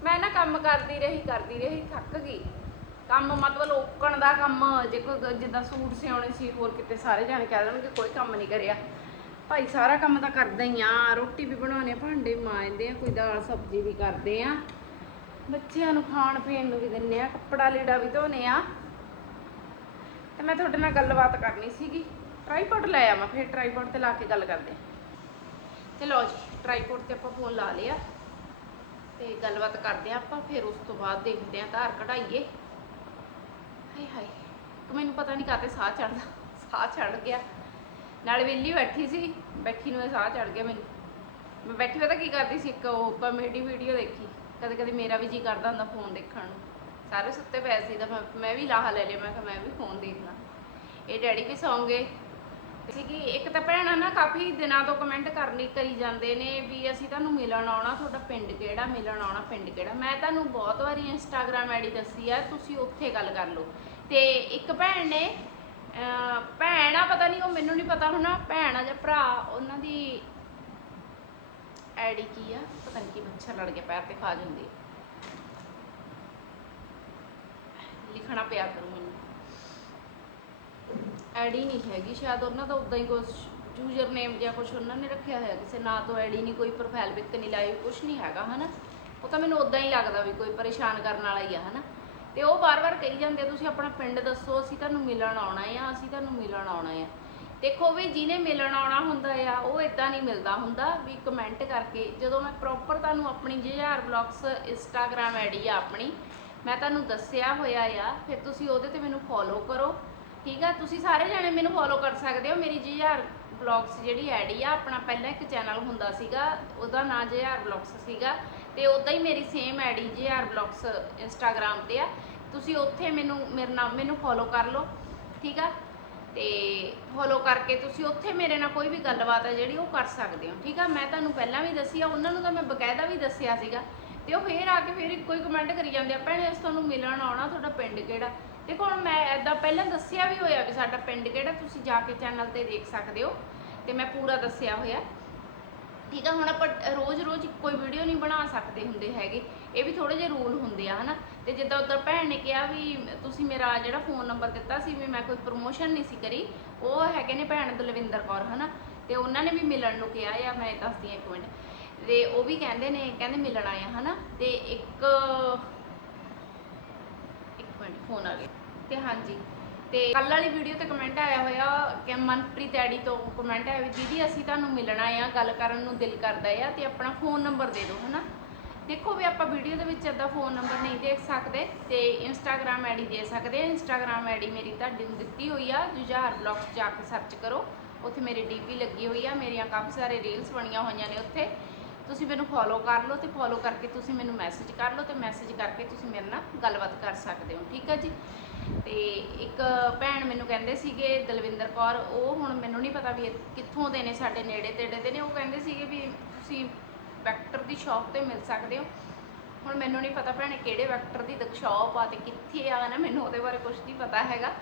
ਮੈਂ ਨਾ ਕੰਮ ਕਰਦੀ ਰਹੀ ਕਰਦੀ ਰਹੀ, ਥੱਕ ਗਈ। ਕੰਮ ਮਤਲਬ ਲੋਕਣ ਦਾ ਕੰਮ, ਜੇ ਕੋਈ ਜਿੱਦਾਂ ਸੂਟ ਸਿਉਣੇ ਸੀ, ਹੋਰ ਕਿਤੇ ਸਾਰੇ ਜਾਣੇ ਕਹਿ ਦੇਣਗੇ ਕੋਈ ਕੰਮ ਨਹੀਂ ਕਰਿਆ। ਭਾਈ ਸਾਰਾ ਕੰਮ ਤਾਂ ਕਰਦੇ ਹੀ ਆ, ਰੋਟੀ ਵੀ ਬਣਾਉਣੇ ਭਾਂਡੇ ਮਾਂਜਦੇ ਆ, ਕੋਈ ਦਾਲ ਸਬਜ਼ੀ ਵੀ ਕਰਦੇ ਆ। ਬੱਚਿਆਂ ਨੂੰ ਖਾਣ ਪੀਣ ਨੂੰ ਵੀ ਦਿੰਨੇ ਆ, ਕੱਪੜਾ ਲੀੜਾ ਵੀ ਧੋਨੇ ਆ। ਤੇ ਮੈਂ ਤੁਹਾਡੇ ਨਾਲ ਗੱਲਬਾਤ ਕਰਨੀ ਸੀਗੀ। ਟ੍ਰਾਈਪੋਡ ਲੈ ਆਵਾਂ, ਫਿਰ ਟ੍ਰਾਈਪੋਡ ਤੇ ਲਾ ਕੇ ਗੱਲ ਕਰਦੇ ਆ। ਤੇ ਲਓ ਜੀ ਟ੍ਰਾਈਪੋਡ ਤੇ ਆਪਾਂ ਫੋਨ ਲਾ ਲਿਆ। ਤੇ ਗੱਲਬਾਤ ਕਰਦੇ ਆ ਆਪਾਂ, ਫਿਰ ਉਸ ਤੋਂ ਬਾਅਦ ਦੇਖਦੇ ਆ ਧਾਰ ਕਢਾਈਏ। ਹਾਏ ਹਾਏ ਮੈਨੂੰ ਪਤਾ ਨਹੀਂ ਕਾਤੇ ਸਾਹ ਚੜਦਾ ਸਾਹ ਚੜ ਗਿਆ। ਨਾਲੇ ਵਿਹਲੀ ਬੈਠੀ ਸੀ, ਬੈਠੀ ਨੂੰ ਸਾਹ ਚੜ ਗਿਆ ਮੈਨੂੰ। ਮੈਂ ਬੈਠੀ ਪਤਾ ਕੀ ਕਰਦੀ ਸੀ, ਇੱਕ ਉਹ ਕਾਮੇਡੀ ਵੀਡੀਓ ਦੇਖੀ। ਕਦੇ ਕਦੇ ਮੇਰਾ ਵੀ ਜੀ ਕਰਦਾ ਹੁੰਦਾ ਫੋਨ ਦੇਖਣ ਨੂੰ। ਸਾਰੇ ਸੁੱਤੇ ਪਏ ਸੀ ਤਾਂ ਮੈਂ ਮੈਂ ਵੀ ਲਾਹਾ ਲੈ ਲਿਆ, ਮੈਂ ਕਿਹਾ ਮੈਂ ਵੀ ਫੋਨ ਦੇਖਣਾ ਇਹ ਡੈਡੀ ਵੀ ਸੌਂ ਗਏ। ਸੀਗੀ, ਇੱਕ ਤਾਂ ਭੈਣਾਂ ਨਾ ਕਾਫੀ ਦਿਨਾਂ ਤੋਂ ਕਮੈਂਟ ਕਰਨੀ ਕਰੀ ਜਾਂਦੇ ਨੇ ਵੀ ਅਸੀਂ ਤੁਹਾਨੂੰ ਮਿਲਣ ਆਉਣਾ, ਤੁਹਾਡਾ ਪਿੰਡ ਕਿਹੜਾ, ਮਿਲਣ ਆਉਣਾ ਪਿੰਡ ਕਿਹੜਾ। ਮੈਂ ਤੁਹਾਨੂੰ ਬਹੁਤ ਵਾਰੀ ਇੰਸਟਾਗ੍ਰam ਆਈਡੀ ਦੱਸੀ ਆ, ਤੁਸੀਂ ਉੱਥੇ ਗੱਲ ਕਰ ਲਓ। ਤੇ ਇੱਕ ਭੈਣ ਨੇ, ਅਹ ਭੈਣ ਆ, ਪਤਾ ਨਹੀਂ, ਉਹ ਮੈਨੂੰ ਨਹੀਂ ਪਤਾ ਹੋਣਾ, ਭੈਣ ਆ ਜਾਂ ਭਰਾ, ਉਹਨਾਂ ਦੀ ਆਈਡੀ ਕੀ ਆ? ਪਤਾ ਨਹੀਂ ਕੀ ਮੱਛਰ ਲੜ ਗਿਆ, ਪੈਰ ਤੇ ਖਾ ਜਾਂਦੀ ਲਿਖਣਾ ਪਿਆ ਕਰੂ ਮੈਨੂੰ। ਆਈਡੀ ਨਹੀਂ ਹੈਗੀ, ਸ਼ਾਇਦ ਉਹਨਾਂ ਦਾ ਉਦਾਂ ਹੀ ਕੁਝ ਯੂਜ਼ਰ ਨੇਮ ਜਾਂ ਕੁਝ ਉਹਨਾਂ ਨੇ ਰੱਖਿਆ ਹੋਇਆ, ਕਿਸੇ ਨਾਂ ਤੋਂ ਆਈਡੀ ਨਹੀਂ, ਕੋਈ ਪ੍ਰੋਫਾਈਲ ਪਿਕ ਨਹੀਂ ਲਾਈ ਕੁਝ ਨਹੀਂ ਹੈਗਾ, ਹਨਾ? ਉਹ ਤਾਂ ਮੈਨੂੰ ਉਦਾਂ ਹੀ ਲੱਗਦਾ ਵੀ ਕੋਈ ਪਰੇਸ਼ਾਨ ਕਰਨ ਵਾਲਾ ਹੀ ਆ, ਹਨਾ? ਤੇ ਉਹ ਵਾਰ-ਵਾਰ ਕਹੀ ਜਾਂਦੇ ਤੁਸੀਂ ਆਪਣਾ ਪਿੰਡ ਦੱਸੋ, ਅਸੀਂ ਤੁਹਾਨੂੰ ਮਿਲਣ ਆਉਣਾ ਆ, ਅਸੀਂ ਤੁਹਾਨੂੰ ਮਿਲਣ ਆਉਣਾ ਆ। ਦੇਖੋ ਵੀ ਜਿਹਨੇ ਮਿਲਣ ਆਉਣਾ ਹੁੰਦਾ ਆ, ਉਹ ਇਦਾਂ ਨਹੀਂ ਮਿਲਦਾ ਹੁੰਦਾ ਵੀ ਕਮੈਂਟ ਕਰਕੇ। ਜਦੋਂ ਮੈਂ ਪ੍ਰੋਪਰ ਤੁਹਾਨੂੰ ਆਪਣੀ ਜੇਆਰ ਬਲੌਗਸ ਇੰਸਟਾਗ੍ਰam ਆਈਡੀ ਆ ਆਪਣੀ, ਮੈਂ ਤੁਹਾਨੂੰ ਦੱਸਿਆ ਹੋਇਆ ਆ, ਫਿਰ ਤੁਸੀਂ ਉਹਦੇ ਤੇ ਮੈਨੂੰ ਫੋਲੋ ਕਰੋ। ਠੀਕ ਆ? ਤੁਸੀਂ ਸਾਰੇ ਜਾਣੇ ਮੈਨੂੰ ਫੋਲੋ ਕਰ ਸਕਦੇ ਹੋ। ਮੇਰੀ ਜੇਆਰ ਬਲੌਗਸ ਜਿਹੜੀ ਆਈਡੀ ਆ, ਆਪਣਾ ਪਹਿਲਾਂ ਇੱਕ ਚੈਨਲ ਹੁੰਦਾ ਸੀਗਾ, ਉਹਦਾ ਨਾਂ ਜੇਆਰ ਬਲੌਗਸ ਸੀਗਾ। ਤੇ ਉਦਾਂ ਹੀ ਮੇਰੀ same ID JR blogs Instagram ਤੇ ਆ। ਤੁਸੀਂ ਉੱਥੇ ਮੈਨੂੰ, ਮੇਰੇ ਨਾਲ ਮੈਨੂੰ ਫੋਲੋ ਕਰ ਲਓ। ਠੀਕ ਆ? ਤੇ ਫੋਲੋ ਕਰਕੇ ਤੁਸੀਂ ਉੱਥੇ ਮੇਰੇ ਨਾਲ ਕੋਈ ਵੀ ਗੱਲਬਾਤ ਹੈ ਜਿਹੜੀ ਉਹ ਕਰ ਸਕਦੇ ਹੋ, ਠੀਕ ਆ? ਮੈਂ ਤੁਹਾਨੂੰ ਪਹਿਲਾਂ ਵੀ ਦੱਸੀ ਆ, ਉਹਨਾਂ ਨੂੰ ਤਾਂ ਮੈਂ ਬਕਾਇਦਾ ਵੀ ਦੱਸਿਆ ਸੀਗਾ। ਤੇ ਉਹ ਫੇਰ ਆ ਕੇ ਫੇਰ ਕੋਈ ਕਮੈਂਟ ਕਰੀ ਜਾਂਦੇ ਆ, ਭੈਣੇ, ਅਸੀਂ ਤੁਹਾਨੂੰ ਮਿਲਣ ਆਉਣਾ, ਤੁਹਾਡਾ ਪਿੰਡ ਕਿਹੜਾ? ਦੇਖੋ, ਹੁਣ ਮੈਂ ਐਦਾਂ ਪਹਿਲਾਂ ਦੱਸਿਆ ਵੀ ਹੋਇਆ ਵੀ ਸਾਡਾ ਪਿੰਡ ਕਿਹੜਾ, ਤੁਸੀਂ ਜਾ ਕੇ ਚੈਨਲ ਤੇ ਦੇਖ ਸਕਦੇ ਹੋ। ਤੇ ਮੈਂ ਪੂਰਾ ਦੱਸਿਆ ਹੋਇਆ। ਠੀਕ ਆ, ਹੁਣ ਆਪਾਂ ਰੋਜ਼-ਰੋਜ਼ ਕੋਈ ਵੀਡੀਓ ਨਹੀਂ ਬਣਾ ਸਕਦੇ ਹੁੰਦੇ ਹੈਗੇ। ਇਹ ਵੀ ਥੋੜੇ ਜਿਹੇ ਰੂਲ ਹੁੰਦੇ ਆ, ਹਨਾ? ਤੇ ਜਿੱਦਾਂ ਉਧਰ ਭੈਣ ਨੇ ਕਿਹਾ ਵੀ ਤੁਸੀਂ ਮੇਰਾ ਜਿਹੜਾ ਫੋਨ ਨੰਬਰ ਦਿੱਤਾ ਸੀ ਵੀ ਮੈਂ ਕੋਈ ਪ੍ਰੋਮੋਸ਼ਨ ਨਹੀਂ ਸੀ ਕਰੀ, ਉਹ ਹੈਗੇ ਨੇ ਭੈਣ ਦਲਵਿੰਦਰ ਕੌਰ, ਹਨਾ? ਤੇ ਉਹਨਾਂ ਨੇ ਵੀ ਮਿਲਣ ਨੂੰ ਕਿਹਾ ਆ, ਮੈਂ ਦੱਸਦੀ ਹਾਂ ਇੱਕ ਮਿੰਟ। ਤੇ ਉਹ ਵੀ ਕਹਿੰਦੇ ਨੇ, ਕਹਿੰਦੇ ਮਿਲਣ ਆਏ ਆ, ਹਨਾ? ਤੇ ਇੱਕ ਇੱਕ ਮਿੰਟ ਫੋਨ ਆ ਗਿਆ। ਤੇ ਹਾਂਜੀ। ਤੇ ਕੱਲ ਵਾਲੀ ਵੀਡੀਓ ਤੇ ਕਮੈਂਟ ਆਇਆ ਹੋਇਆ ਕਿ ਮਨਪ੍ਰੀਤ ਐਡੀ ਤੋਂ ਕਮੈਂਟ ਆਇਆ ਵੀ ਦੀਦੀ ਅਸੀਂ ਤੁਹਾਨੂੰ ਮਿਲਣਾ ਆ, ਗੱਲ ਕਰਨ ਨੂੰ ਦਿਲ ਕਰਦਾ ਆ ਤੇ ਆਪਣਾ ਫੋਨ ਨੰਬਰ ਦੇ ਦਿਓ, ਹਨਾ? ਦੇਖੋ ਵੀ ਆਪਾਂ ਵੀਡੀਓ ਦੇ ਵਿੱਚ ਅੱਦਾ ਫੋਨ ਨੰਬਰ ਨਹੀਂ ਦੇਖ ਸਕਦੇ ਤੇ ਇੰਸਟਾਗ੍ਰam ਆਈਡੀ ਦੇ ਸਕਦੇ ਆ। ਇੰਸਟਾਗ੍ਰam ਆਈਡੀ ਮੇਰੀ ਤੁਹਾਡੀ ਨੂੰ ਦਿੱਤੀ ਹੋਈ ਆ, ਜੁਝਾਰ ਬਲੌਗਸ ਜਾ ਕੇ ਸਰਚ ਕਰੋ। ਉੱਥੇ ਮੇਰੀ ਡੀਪੀ ਲੱਗੀ ਹੋਈ ਆ, ਮੇਰੀਆਂ ਕਾਫੀ ਸਾਰੇ ਰੀਲਸ ਬਣੀਆਂ ਹੋਈਆਂ ਨੇ ਉੱਥੇ। ਤੁਸੀਂ ਮੈਨੂੰ ਫੋਲੋ ਕਰ ਲਓ ਤੇ ਫੋਲੋ ਕਰਕੇ ਤੁਸੀਂ ਮੈਨੂੰ ਮੈਸੇਜ ਕਰ ਲਓ ਤੇ ਮੈਸੇਜ ਕਰਕੇ ਤੁਸੀਂ ਮੇਰੇ ਨਾਲ ਗੱਲਬਾਤ ਕਰ ਸਕਦੇ ਹੋ, ਠੀਕ ਹੈ ਜੀ? ਤੇ ਇੱਕ ਭੈਣ ਮੈਨੂੰ ਕਹਿੰਦੇ ਸੀਗੇ, ਦਲਵਿੰਦਰ ਕੌਰ, ਉਹ ਹੁਣ ਮੈਨੂੰ ਨਹੀਂ ਪਤਾ ਵੀ ਇਹ ਕਿੱਥੋਂ ਦੇ ਨੇ, ਸਾਡੇ ਨੇੜੇ ਤੇੜੇ ਦੇ ਨੇ, ਉਹ ਕਹਿੰਦੇ ਸੀਗੇ ਵੀ ਤੁਸੀਂ ਵੈਕਟਰ ਦੀ ਸ਼ਾਪ ਤੇ ਮਿਲ ਸਕਦੇ ਹੋ। ਹੁਣ ਮੈਨੂੰ ਨਹੀਂ ਪਤਾ ਭੈਣੇ ਕਿਹੜੇ ਵੈਕਟਰ ਦੀ ਸ਼ਾਪ ਆ ਤੇ ਕਿੱਥੇ ਆ ਨਾ, ਮੈਨੂੰ ਉਹਦੇ ਬਾਰੇ ਕੁਝ ਨਹੀਂ ਪਤਾ ਹੈਗਾ।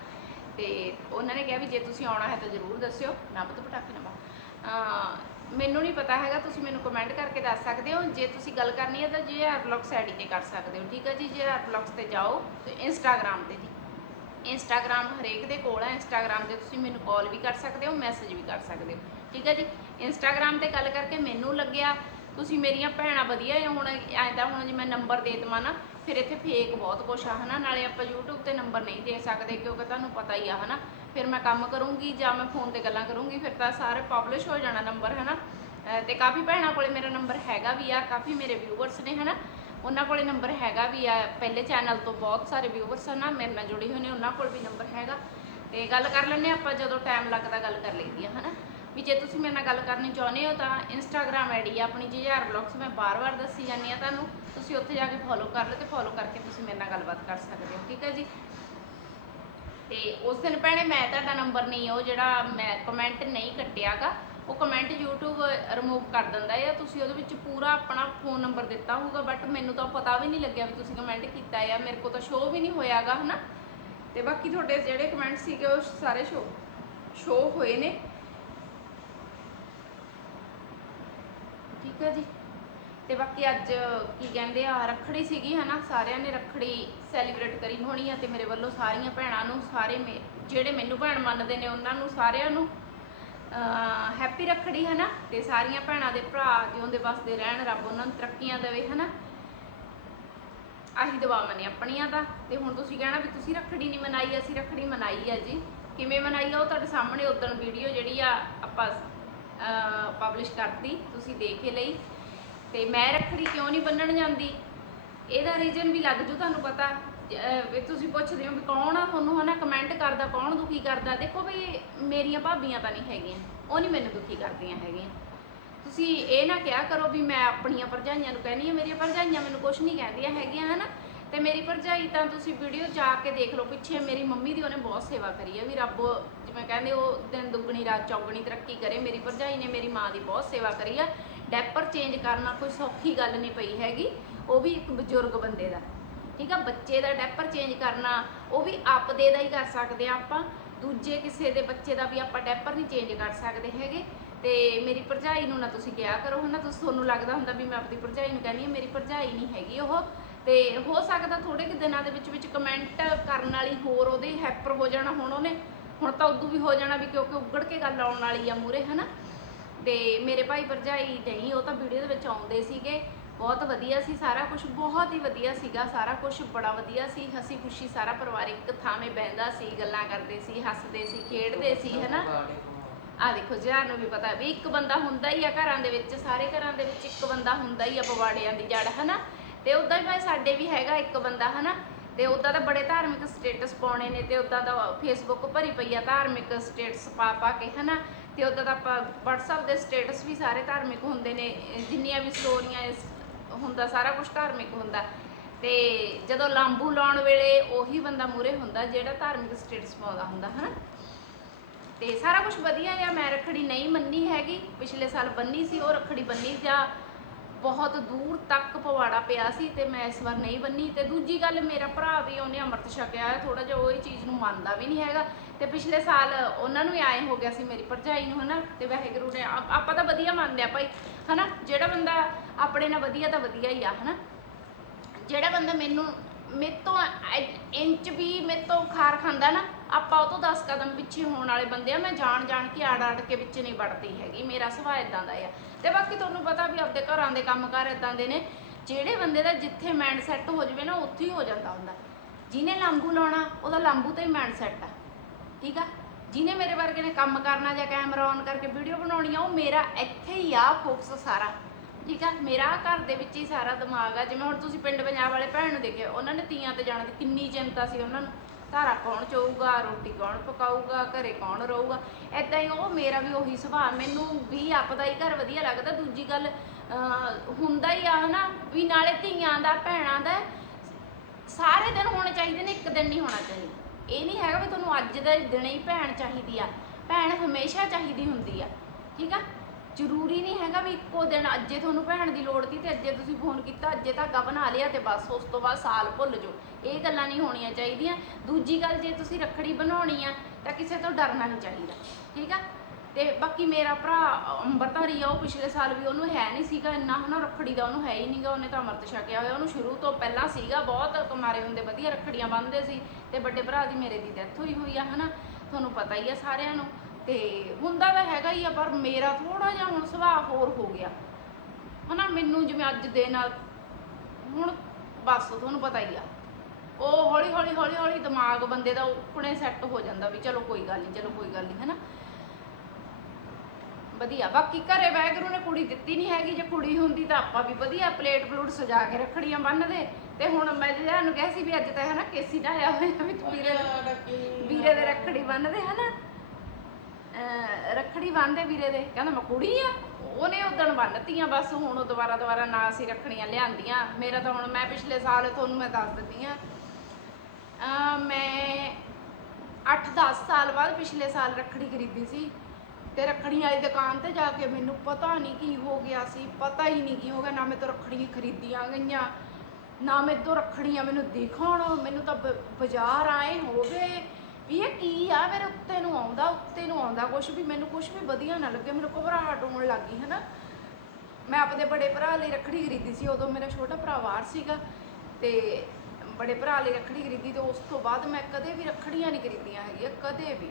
ਤੇ ਉਹਨਾਂ ਨੇ ਕਿਹਾ ਵੀ ਜੇ ਤੁਸੀਂ ਆਉਣਾ ਹੈ ਤਾਂ ਜ਼ਰੂਰ ਦੱਸਿਓ। ਨਾ ਪਤਾ ਪਟਾਕੇ ਨਾ ਪਾ ਮੈਨੂੰ ਨਹੀਂ ਪਤਾ ਹੈਗਾ, ਤੁਸੀਂ ਮੈਨੂੰ ਕਮੈਂਟ ਕਰਕੇ ਦੱਸ ਸਕਦੇ ਹੋ। ਜੇ ਤੁਸੀਂ ਗੱਲ ਕਰਨੀ ਹੈ ਤਾਂ ਜੇ ਆਰ ਬਲੌਗਸ ਆਈਡੀ ਤੇ ਕਰ ਸਕਦੇ ਹੋ, ਠੀਕ ਹੈ ਜੀ? ਜੇ ਆਰ ਬਲੌਗਸ ਤੇ ਜਾਓ ਤੇ ਇੰਸਟਾਗ੍ਰam ਤੇ ਜੀ। ਇੰਸਟਾਗ੍ਰam ਹਰੇਕ ਦੇ ਕੋਲ ਹੈ ਇੰਸਟਾਗ੍ਰam ਤੇ ਤੁਸੀਂ ਮੈਨੂੰ ਕਾਲ ਵੀ ਕਰ ਸਕਦੇ ਹੋ ਮੈਸੇਜ ਵੀ ਕਰ ਸਕਦੇ ਹੋ, ਠੀਕ ਹੈ ਜੀ? ਇੰਸਟਾਗ੍ਰam ਤੇ ਗੱਲ ਕਰਕੇ ਮੈਨੂੰ ਲੱਗਿਆ, ਤੁਸੀਂ ਮੇਰੀਆਂ ਭੈਣਾਂ ਵਧੀਆ ਆ ਹੁਣ ਐਂ ਤਾਂ ਹੁਣ ਜੇ ਮੈਂ ਨੰਬਰ ਦੇ ਦੇਵਾਂ ਨਾ ਫਿਰ ਇੱਥੇ ਫੇਕ ਬਹੁਤ ਕੁਛ ਆ, ਹਨਾ? ਨਾਲੇ ਆਪਾਂ YouTube ਤੇ ਨੰਬਰ ਨਹੀਂ ਦੇ ਸਕਦੇ ਕਿਉਂਕਿ ਤੁਹਾਨੂੰ ਪਤਾ ਹੀ ਆ, ਹਨਾ? ਫਿਰ ਮੈਂ ਕੰਮ ਕਰੂੰਗੀ ਜਾਂ ਮੈਂ ਫੋਨ ਤੇ ਗੱਲਾਂ ਕਰੂੰਗੀ, ਫਿਰ ਤਾਂ ਸਾਰੇ ਪਬਲਿਸ਼ ਹੋ ਜਾਣਾ ਨੰਬਰ ਹਨਾ? ਅਹ ਤੇ ਕਾਫੀ ਭੈਣਾਂ ਕੋਲੇ ਮੇਰਾ ਨੰਬਰ ਹੈਗਾ ਵੀ ਆ, ਕਾਫੀ ਮੇਰੇ ਵਿਊਅਰਸ ਨੇ, ਹਨਾ? ਉਹਨਾਂ ਕੋਲੇ ਨੰਬਰ ਹੈਗਾ ਵੀ ਆ, ਪਹਿਲੇ ਚੈਨਲ ਤੋਂ ਬਹੁਤ ਸਾਰੇ ਵਿਊਅਰਸ ਆ ਨਾ, ਮੇਰੇ ਨਾਲ ਜੁੜੇ ਹੋਏ ਨੇ, ਉਹਨਾਂ ਕੋਲ ਵੀ ਨੰਬਰ ਹੈਗਾ। ਤੇ ਗੱਲ ਕਰ ਲੈਂਦੇ ਆਪਾਂ ਜਦੋਂ ਟਾਈਮ ਲੱਗਦਾ ਗੱਲ ਕਰ ਲਈਦੀ ਆ, ਹਨਾ? ਵੀ ਜੇ ਤੁਸੀਂ ਮੇਰੇ ਨਾਲ ਗੱਲ ਕਰਨੀ ਚਾਹੁੰਦੇ ਹੋ ਤਾਂ ਇੰਸਟਾਗ੍ਰam ਆਈਡੀ ਆ, ਆਪਣੀ ਜੀਆਰ ਬਲੌਗਸ ਮੈਂ ਬਾਰ-ਬਾਰ ਦੱਸੀ ਜਾਂਦੀ ਆ ਤੁਹਾਨੂੰ, ਤੁਸੀਂ ਉੱਥੇ ਜਾ ਕੇ ਫੋਲੋ ਕਰ ਲਓ ਤੇ ਫੋਲੋ ਕਰਕੇ ਤੁਸੀਂ ਮੇਰੇ ਨਾਲ ਗੱਲਬਾਤ ਕਰ ਸਕਦੇ ਹੋ, ਠੀਕ ਹੈ ਜੀ? ਤੇ ਉਸ ਦਿਨ ਭੈਣੇ ਮੈਂ ਤੁਹਾਡਾ ਨੰਬਰ ਨਹੀਂ, ਉਹ ਜਿਹੜਾ ਮੈਂ ਕਮੈਂਟ ਨਹੀਂ ਕੱਟਿਆਗਾ, ਉਹ ਕਮੈਂਟ YouTube ਰਿਮੂਵ ਕਰ ਦਿੰਦਾ ਹੈ ਤੁਸੀਂ ਉਹਦੇ ਵਿੱਚ ਪੂਰਾ ਆਪਣਾ ਫੋਨ ਨੰਬਰ ਦਿੱਤਾ ਹੋਊਗਾ ਬਟ ਮੈਨੂੰ ਤਾਂ ਪਤਾ ਵੀ ਨਹੀਂ ਲੱਗਿਆ ਵੀ ਤੁਸੀਂ ਕਮੈਂਟ ਕੀਤਾ ਆ, ਮੇਰੇ ਕੋਲ ਤਾਂ ਸ਼ੋਅ ਵੀ ਨਹੀਂ ਹੋਇਆਗਾ, ਹਨਾ? ਤੇ ਬਾਕੀ ਤੁਹਾਡੇ ਜਿਹੜੇ ਕਮੈਂਟ ਸੀਗੇ ਉਹ ਸਾਰੇ ਸ਼ੋ ਸ਼ੋਅ ਹੋਏ ਨੇ। ਠੀਕ ਹੈ ਜੀ। ਤੇ ਬਾਕੀ ਅੱਜ ਕੀ ਕਹਿੰਦੇ ਆ, ਰੱਖੜੀ ਸੀਗੀ ਹਨਾ, ਸਾਰਿਆਂ ਨੇ ਰੱਖੜੀ ਸੈਲੀਬ੍ਰੇਟ ਕਰੀ ਹੋਣੀ ਆ ਤੇ ਮੇਰੇ ਵੱਲੋਂ ਸਾਰੀਆਂ ਭੈਣਾਂ ਨੂੰ, ਸਾਰੇ ਜਿਹੜੇ ਮੈਨੂੰ ਭੈਣ ਮੰਨਦੇ ਨੇ ਉਹਨਾਂ ਨੂੰ, ਸਾਰਿਆਂ ਨੂੰ ਹੈਪੀ ਰੱਖੜੀ ਹਨਾ। ਤੇ ਸਾਰੀਆਂ ਭੈਣਾਂ ਦੇ ਭਰਾ ਜਿਉਂਦੇ ਵਸਦੇ ਰਹਿਣ, ਰੱਬ ਉਹਨਾਂ ਨੂੰ ਤਰੱਕੀਆਂ ਦੇਵੇ ਹਨਾ। ਆਹੀ ਦੁਆਵਾਂ ਨੇ ਆਪਣੀਆਂ ਦਾ ਤੇ ਹੁਣ ਤੁਸੀਂ ਕਹਿਣਾ ਵੀ ਤੁਸੀਂ ਰੱਖੜੀ ਨਹੀਂ ਮਨਾਈ, ਅਸੀਂ ਰੱਖੜੀ ਮਨਾਈ ਆ ਜੀ। ਕਿਵੇਂ ਮਨਾਈ ਆ ਉਹ ਤੁਹਾਡੇ ਸਾਹਮਣੇ ਉਦੋਂ ਵੀਡੀਓ ਜਿਹੜੀ ਆ ਆਪਾਂ ਪਬਲਿਸ਼ ਕਰਤੀ, ਤੁਸੀਂ ਦੇਖ ਹੀ ਲਈ। ਤੇ ਮੈਂ ਰੱਖੜੀ ਕਿਉਂ ਨਹੀਂ ਬੰਨਣ ਜਾਂਦੀ? ਇਹਦਾ ਰੀਜ਼ਨ ਵੀ ਲੱਗ ਜੂ ਤੁਹਾਨੂੰ ਪਤਾ। ਵੀ ਤੁਸੀਂ ਪੁੱਛਦੇ ਹੋ ਵੀ ਕੌਣ ਆ ਤੁਹਾਨੂੰ, ਹਨਾ? ਕਮੈਂਟ ਕਰਦਾ, ਕੌਣ ਦੁਖੀ ਕਰਦਾ? ਦੇਖੋ ਵੀ ਮੇਰੀਆਂ ਭਾਬੀਆਂ ਤਾਂ ਨਹੀਂ ਹੈਗੀਆਂ। ਉਹ ਨਹੀਂ ਮੈਨੂੰ ਦੁਖੀ ਕਰਦੀਆਂ ਹੈਗੀਆਂ। ਤੁਸੀਂ ਇਹ ਨਾ ਕਿਹਾ ਕਰੋ ਵੀ ਮੈਂ ਆਪਣੀਆਂ ਭਰਜਾਈਆਂ ਨੂੰ ਕਹਿੰਦੀ ਆ ਮੇਰੀਆਂ ਭਰਜਾਈਆਂ ਮੈਨੂੰ ਕੁਝ ਨਹੀਂ ਕਹਿੰਦੀਆਂ ਹੈਗੀਆਂ, ਹਨਾ? ਤੇ ਮੇਰੀ ਭਰਜਾਈ ਤਾਂ ਤੁਸੀਂ ਵੀਡੀਓ ਜਾ ਕੇ ਦੇਖ ਲਓ, ਪਿੱਛੇ ਮੇਰੀ ਮੰਮੀ ਦੀ ਉਹਨੇ ਬਹੁਤ ਸੇਵਾ ਕਰੀ ਹੈ ਵੀ ਰੱਬ ਜਿਵੇਂ ਕਹਿੰਦੇ ਉਹ ਦਿਨ ਦੁੱਗਣੀ, ਰਾਤ ਚੌਗਣੀ ਤਰੱਕੀ ਕਰੇ। ਮੇਰੀ ਭਰਜਾਈ ਨੇ ਮੇਰੀ ਮਾਂ ਦੀ ਬਹੁਤ ਸੇਵਾ ਕਰੀ ਆ। ਡੈਪਰ ਚੇਂਜ ਕਰਨਾ ਕੋਈ ਸੌਖੀ ਗੱਲ ਨਹੀਂ ਪਈ ਹੈਗੀ। ਉਹ ਵੀ ਇੱਕ ਬਜ਼ੁਰਗ ਬੰਦੇ ਦਾ। ਠੀਕ ਆ, ਬੱਚੇ ਦਾ ਡੈਪਰ ਚੇਂਜ ਕਰਨਾ, ਉਹ ਵੀ ਆਪਦੇ ਦਾ ਹੀ ਕਰ ਸਕਦੇ ਆ ਆਪਾਂ। ਦੂਜੇ ਕਿਸੇ ਦੇ ਬੱਚੇ ਦਾ ਵੀ ਆਪਾਂ ਡੈਪਰ ਨਹੀਂ ਚੇਂਜ ਕਰ ਸਕਦੇ ਹੈਗੇ। ਤੇ ਮੇਰੀ ਭਰਜਾਈ ਨੂੰ ਨਾ ਤੁਸੀਂ ਕਿਹਾ ਕਰੋ। ਹਨਾ ਤੁਸੀਂ, ਤੁਹਾਨੂੰ ਲੱਗਦਾ ਹੁੰਦਾ ਵੀ ਮੈਂ ਆਪਣੀ ਭਰਜਾਈ ਨੂੰ ਕਹਿੰਦੀ ਹਾਂ ਮੇਰੀ ਭਰਜਾਈ ਨਹੀਂ ਹੈਗੀ ਉਹ। ਤੇ ਹੋ ਸਕਦਾ ਥੋੜੇ ਕਿ ਦਿਨਾਂ ਦੇ ਵਿੱਚ ਵਿੱਚ ਕਮੈਂਟ ਕਰਨ ਵਾਲੀ ਹੋਰ ਉਹਦੇ ਹੈਪਰ ਹੋ ਜਾਣਾ, ਹੁਣ ਉਹਨੇ ਹੁਣ ਤਾਂ ਉਦੋਂ ਵੀ ਹੋ ਜਾਣਾ ਵੀ ਕਿਉਂਕਿ ਉੱਗੜ ਕੇ ਗੱਲ ਆਉਣ ਵਾਲੀ ਆ ਮੂਰੇ ਹਨਾ? ਤੇ ਮੇਰੇ ਭਾਈ ਭਰਜਾਈ ਨਹੀਂ, ਉਹ ਤਾਂ ਵੀਡੀਓ ਦੇ ਵਿੱਚ ਆਉਂਦੇ ਸੀਗੇ। ਬਹੁਤ ਵਧੀਆ ਸੀ ਸਾਰਾ ਕੁਝ ਬਹੁਤ ਹੀ ਵਧੀਆ ਸੀਗਾ ਸਾਰਾ ਕੁਝ ਬੜਾ ਵਧੀਆ ਸੀ। ਹਸੀ ਖੁਸ਼ੀ ਸਾਰਾ ਪਰਿਵਾਰ ਇੱਕ ਥਾਵੇਂ ਬਹਿੰਦਾ ਸੀ, ਗੱਲਾਂ ਕਰਦੇ ਸੀ, ਹੱਸਦੇ ਸੀ, ਖੇਡਦੇ ਸੀ, ਹਨਾ? ਆ ਦੇਖੋ ਜਿਆਰ ਨੂੰ ਵੀ ਪਤਾ ਵੀ ਇੱਕ ਬੰਦਾ ਹੁੰਦਾ ਹੀ ਆ ਘਰਾਂ ਦੇ ਵਿੱਚ, ਸਾਰੇ ਘਰਾਂ ਦੇ ਵਿੱਚ ਇੱਕ ਬੰਦਾ ਹੁੰਦਾ ਹੀ ਆ ਪਵਾੜਿਆਂ ਦੀ ਜੜ, ਹਨਾ? ਤੇ ਉਦਾਂ ਹੀ ਭਾਈ ਸਾਡੇ ਵੀ ਹੈਗਾ ਇੱਕ ਬੰਦਾ, ਹਨਾ? ਤੇ ਉਦਾਂ ਤਾਂ ਬੜੇ ਧਾਰਮਿਕ ਸਟੇਟਸ ਪਾਉਣੇ ਨੇ ਤੇ ਉਦਾਂ ਦਾ ਫੇਸਬੁੱਕ ਭਰੀ ਪਈ ਆ ਧਾਰਮਿਕ ਸਟੇਟਸ ਪਾ ਪਾ ਕੇ, ਹਨਾ? ਤੇ ਉਦਾਂ ਦਾ ਆਪਾਂ WhatsApp ਦੇ ਸਟੇਟਸ ਵੀ ਸਾਰੇ ਧਾਰਮਿਕ ਹੁੰਦੇ ਨੇ, ਜਿੰਨੀਆਂ ਵੀ ਸਟੋਰੀਆਂ ਇਸ- ਹੁੰਦਾ, ਸਾਰਾ ਕੁਝ ਧਾਰਮਿਕ ਹੁੰਦਾ। ਤੇ ਜਦੋਂ ਲਾਂਬੂ ਲਾਉਣ ਵੇਲੇ ਉਹੀ ਬੰਦਾ ਮੂਰੇ ਹੁੰਦਾ ਜਿਹੜਾ ਧਾਰਮਿਕ ਸਟੇਟਸ ਪਾਉਂਦਾ ਹੁੰਦਾ, ਹਨਾ? ਤੇ ਸਾਰਾ ਕੁਝ ਵਧੀਆ ਆ ਮੈਂ ਰੱਖੜੀ ਨਹੀਂ ਮੰਨੀ ਹੈਗੀ। ਪਿਛਲੇ ਸਾਲ ਬੰਨੀ ਸੀ, ਉਹ ਰੱਖੜੀ ਬੰਨੀ ਜਾਂ ਬਹੁਤ ਦੂਰ ਤੱਕ ਪਵਾੜਾ ਪਿਆ ਸੀ ਤੇ ਮੈਂ ਇਸ ਵਾਰ ਨਹੀਂ ਬੰਨੀ। ਤੇ ਦੂਜੀ ਗੱਲ, ਮੇਰਾ ਭਰਾ ਵੀ ਉਹਨੇ ਅੰਮ੍ਰਿਤ ਛਕਿਆ ਹੈ ਥੋੜਾ ਜਿਹਾ ਉਹ ਇਹ ਚੀਜ਼ ਨੂੰ ਮੰਨਦਾ ਵੀ ਨਹੀਂ ਹੈਗਾ। ਤੇ ਪਿਛਲੇ ਸਾਲ ਉਹਨਾਂ ਨੂੰ ਵੀ ਆਏ ਹੋ ਗਿਆ ਸੀ ਮੇਰੀ ਭਰਜਾਈ ਨੂੰ, ਹਨਾ? ਤੇ ਵਾਹਿਗੁਰੂ ਨੇ ਆਪਾਂ ਤਾਂ ਵਧੀਆ ਮੰਨਦੇ ਆ ਭਾਈ, ਹਨਾ? ਜਿਹੜਾ ਬੰਦਾ ਆਪਣੇ ਨਾਲ ਵਧੀਆ ਤਾਂ ਵਧੀਆ ਹੀ ਆ, ਹਨਾ? ਜਿਹੜਾ ਬੰਦਾ ਮੈਨੂੰ ਮੇਤੋਂ ਇੰਚ ਵੀ ਮੇਰੇ ਤੋਂ ਖਾਰ ਖਾਂਦਾ ਨਾ, ਆਪਾਂ ਉਹ ਤੋਂ 10 ਕਦਮ ਪਿੱਛੇ ਹੋਣ ਵਾਲੇ ਬੰਦੇ ਆ, ਮੈਂ ਜਾਣ ਜਾਣ ਕੇ ਆੜ ਆੜ ਕੇ ਵਿੱਚ ਨਹੀਂ ਵੜਦੀ ਹੈਗੀ, ਮੇਰਾ ਸੁਭਾਅ ਇਦਾਂ ਦਾ ਆ। ਤੇ ਬਾਕੀ ਤੁਹਾਨੂੰ ਪਤਾ ਵੀ ਆਪਦੇ ਘਰਾਂ ਦੇ ਕੰਮਕਾਰ ਇਦਾਂ ਦੇ ਨੇ, ਜਿਹੜੇ ਬੰਦੇ ਦਾ ਜਿੱਥੇ ਮਾਈਂਡ ਸੈੱਟ ਹੋ ਜਾਵੇ ਨਾ, ਉੱਥੇ ਹੀ ਹੋ ਜਾਂਦਾ ਹੁੰਦਾ। ਜਿਹਨੇ ਲਾਂਬੂ ਲਾਉਣਾ, ਉਹਦਾ ਲਾਂਬੂ ਤੇ ਹੀ ਮਾਈਂਡ ਸੈੱਟ ਆ। ਠੀਕ ਆ? ਜਿਹਨੇ ਮੇਰੇ ਵਰਗੇ ਨੇ ਕੰਮ ਕਰਨਾ ਜਾਂ ਕੈਮਰਾ ਔਨ ਕਰਕੇ ਵੀਡੀਓ ਬਣਾਉਣੀ ਆ, ਉਹ ਮੇਰਾ ਇੱਥੇ ਹੀ ਆ ਫੋਕਸ ਸਾਰਾ। ਠੀਕ ਆ? ਮੇਰਾ ਘਰ ਦੇ ਵਿੱਚ ਹੀ ਸਾਰਾ ਦਿਮਾਗ ਆ। ਜਿਵੇਂ ਹੁਣ ਤੁਸੀਂ ਪਿੰਡ ਪੰਜਾਬ ਵਾਲੇ ਭੈਣ ਨੂੰ ਦੇਖਿਆ ਉਹਨਾਂ ਨੇ ਤੀਆਂ ਤੇ ਜਾਣ ਦੀ ਕਿੰਨੀ ਚਿੰਤਾ ਸੀ ਉਹਨਾਂ ਨੂੰ। ਧਾਰਾ ਕੌਣ ਚੋਊਗਾ? ਰੋਟੀ ਕੌਣ ਪਕਾਊਗਾ? ਘਰੇ ਕੌਣ ਰਹੂਗਾ? ਐਦਾਂ ਹੀ ਉਹ ਮੇਰਾ ਵੀ ਉਹੀ ਸੁਭਾਅ। ਮੈਨੂੰ ਵੀ ਆਪਦਾ ਹੀ ਘਰ ਵਧੀਆ ਲੱਗਦਾ। ਦੂਜੀ ਗੱਲ ਹੁੰਦਾ ਹੀ ਆ ਹਨਾ ਵੀ ਨਾਲੇ ਧੀਆਂ ਦਾ, ਭੈਣਾਂ ਦਾ ਸਾਰੇ ਦਿਨ ਹੋਣੇ ਚਾਹੀਦੇ ਨੇ, ਇੱਕ ਦਿਨ ਨਹੀਂ ਹੋਣਾ ਚਾਹੀਦਾ। ਇਹ ਨਹੀਂ ਹੈਗਾ ਵੀ ਤੁਹਾਨੂੰ ਅੱਜ ਦੇ ਦਿਨ ਹੀ ਭੈਣ ਚਾਹੀਦੀ ਆ। ਭੈਣ ਹਮੇਸ਼ਾ ਚਾਹੀਦੀ ਹੁੰਦੀ ਆ। ਠੀਕ ਆ? ਜ਼ਰੂਰੀ ਨਹੀਂ ਹੈਗਾ ਵੀ ਇੱਕੋ ਦਿਨ ਅੱਜੇ ਤੁਹਾਨੂੰ ਭੈਣ ਦੀ ਲੋੜ ਸੀ ਤੇ ਅੱਜੇ ਤੁਸੀਂ ਫੋਨ ਕੀਤਾ, ਅੱਜੇ ਧਾਗਾ ਬਣਾ ਲਿਆ ਤੇ ਬਸ ਉਸ ਤੋਂ ਬਾਅਦ ਸਾਲ ਭੁੱਲ ਜਾਓ। ਇਹ ਗੱਲਾਂ ਨਹੀਂ ਹੋਣੀਆਂ ਚਾਹੀਦੀਆਂ। ਦੂਜੀ ਗੱਲ ਜੇ ਤੁਸੀਂ ਰੱਖੜੀ ਬਣਾਉਣੀ ਆ, ਤਾਂ ਕਿਸੇ ਤੋਂ ਡਰਨਾ ਨਹੀਂ ਚਾਹੀਦਾ, ਠੀਕ ਆ? ਤੇ ਬਾਕੀ ਮੇਰਾ ਭਰਾ ਅੰਮ੍ਰਿਤਧਾਰੀ ਆ, ਉਹ ਪਿਛਲੇ ਸਾਲ ਵੀ ਉਹਨੂੰ ਹੈ ਨਹੀਂ ਸੀਗਾ ਇੰਨਾ, ਹਨਾ, ਰੱਖੜੀ ਦਾ ਉਹਨੂੰ ਹੈ ਹੀ ਨਹੀਂਗਾ ਉਹਨੇ ਤਾਂ ਅੰਮ੍ਰਿਤ ਛਕਿਆ ਹੋਇਆ। ਉਹਨੂੰ ਸ਼ੁਰੂ ਤੋਂ ਪਹਿਲਾਂ ਸੀਗਾ, ਬਹੁਤ ਕੁਮਾਰੇ ਹੁੰਦੇ ਵਧੀਆ ਰੱਖੜੀਆਂ ਬੰਨ੍ਹਦੇ ਸੀ ਤੇ ਵੱਡੇ ਭਰਾ ਦੀ ਮੇਰੇ ਦੀ ਡੈਥ ਹੋਈ ਹੋਈ ਆ, ਹਨਾ? ਤੁਹਾਨੂੰ ਪਤਾ ਹੀ ਆ ਸਾਰਿਆਂ ਨੂੰ। ਤੇ ਹੁੰਦਾ ਤਾਂ ਹੈਗਾ ਹੀ ਆ ਪਰ ਮੇਰਾ ਥੋੜਾ ਜਿਹਾ ਹੁਣ ਸੁਭਾਅ ਹੋਰ ਹੋ ਗਿਆ। ਹਨਾ ਮੈਨੂੰ ਜਿਵੇਂ ਅੱਜ ਦੇ ਨਾਲ ਹੁਣ ਬਸ ਤੁਹਾਨੂੰ ਪਤਾ ਹੀ ਆ ਉਹ ਹੌਲੀ ਹੌਲੀ ਹੌਲੀ ਹੌਲੀ ਦਿਮਾਗ ਬੰਦੇ ਦਾ ਆਪਣੇ ਸੈੱਟ ਹੋ ਜਾਂਦਾ ਵੀ ਚਲੋ ਕੋਈ ਗੱਲ ਨਹੀਂ ਚਲੋ ਕੋਈ ਗੱਲ ਨਹੀਂ ਹਨਾ। ਵਧੀਆ ਬਾਕੀ ਘਰੇ ਵਾਹਿਗੁਰੂ ਨੇ ਕੁੜੀ ਦਿੱਤੀ ਨਹੀਂ ਹੈਗੀ ਜੇ ਕੁੜੀ ਹੁੰਦੀ ਤਾਂ ਆਪਾਂ ਵੀ ਵਧੀਆ ਪਲੇਟ ਪਲੂਟ ਸਜਾ ਕੇ ਰੱਖੜੀਆਂ ਬੰਨਦੇ ਤੇ ਹੁਣ ਮੈਂ ਜਿਹੜਾ ਨੂੰ ਕਿਹਾ ਸੀ ਵੀ ਅੱਜ ਤਾਂ ਹਨਾ ਕੇਸੀ ਨਾ ਆਇਆ ਹੋਇਆ ਵੀ ਵੀਰੇ ਵੀਰੇ ਦੇ ਰੱਖੜੀ ਬੰਨਦੇ ਹਨਾ। ਰੱਖੜੀ ਬੰਨਦੇ ਵੀਰੇ ਦੇ। ਕਹਿੰਦਾ ਮੈਂ ਕੁੜੀ ਆ। ਉਹਨੇ ਉਦਣ ਬੰਨਤੀਆਂ ਬਸ, ਹੁਣ ਉਹ ਦੁਬਾਰਾ ਦੁਬਾਰਾ ਨਾ ਅਸੀਂ ਰੱਖੜੀਆਂ ਲਿਆਂਦੀਆਂ। ਮੇਰਾ ਤਾਂ ਹੁਣ ਮੈਂ ਪਿਛਲੇ ਸਾਲ ਤੁਹਾਨੂੰ ਮੈਂ ਦੱਸ ਦਿੰਦੀ ਆ ਮੈਂ 8-10 ਸਾਲ ਬਾਅਦ ਪਿਛਲੇ ਸਾਲ ਰੱਖੜੀ ਖਰੀਦੀ ਸੀ। ਤੇ ਰੱਖੜੀਆਂ ਵਾਲੀ ਦੁਕਾਨ ਤੇ ਜਾ ਕੇ ਮੈਨੂੰ ਪਤਾ ਨਹੀਂ ਕੀ ਹੋ ਗਿਆ ਸੀ। ਪਤਾ ਹੀ ਨਹੀਂ ਕੀ ਹੋ ਗਿਆ। ਨਾ ਮੈਂ ਤਾਂ ਰੱਖੜੀਆਂ ਖਰੀਦੀਆਂ ਗਈਆਂ। ਨਾ ਮੈਂ ਤੋਂ ਰੱਖੜੀਆਂ ਮੈਨੂੰ ਦਿਖਾਉਣ। ਮੈਨੂੰ ਤਾਂ ਬ- ਬਾਜ਼ਾਰ ਆਏ ਹੋ ਗਏ। ਵੀ ਇਹ ਕੀ ਆ? ਮੇਰੇ ਉੱਤੇ ਨੂੰ ਆਉਂਦਾ, ਉੱਤੇ ਨੂੰ ਆਉਂਦਾ ਕੁਝ ਵੀ। ਮੈਨੂੰ ਕੁਝ ਵੀ ਵਧੀਆ ਨਾ ਲੱਗੇ ਮੈਨੂੰ ਘਬਰਾਹਟ ਹੋਣ ਲੱਗ ਗਈ, ਹਨਾ? ਮੈਂ ਆਪਣੇ ਬੜੇ ਭਰਾ ਲਈ ਰੱਖੜੀ ਖਰੀਦੀ ਸੀ, ਉਦੋਂ ਮੇਰਾ ਛੋਟਾ ਭਰਾ ਬਾਹਰ ਸੀਗਾ ਤੇ ਬੜੇ ਭਰਾ ਲਈ ਰੱਖੜੀ ਖਰੀਦੀ ਤੇ ਉਸ ਤੋਂ ਬਾਅਦ ਮੈਂ ਕਦੇ ਵੀ ਰੱਖੜੀਆਂ ਨਹੀਂ ਖਰੀਦੀਆਂ ਹੈਗੀਆਂ, ਕਦੇ ਵੀ।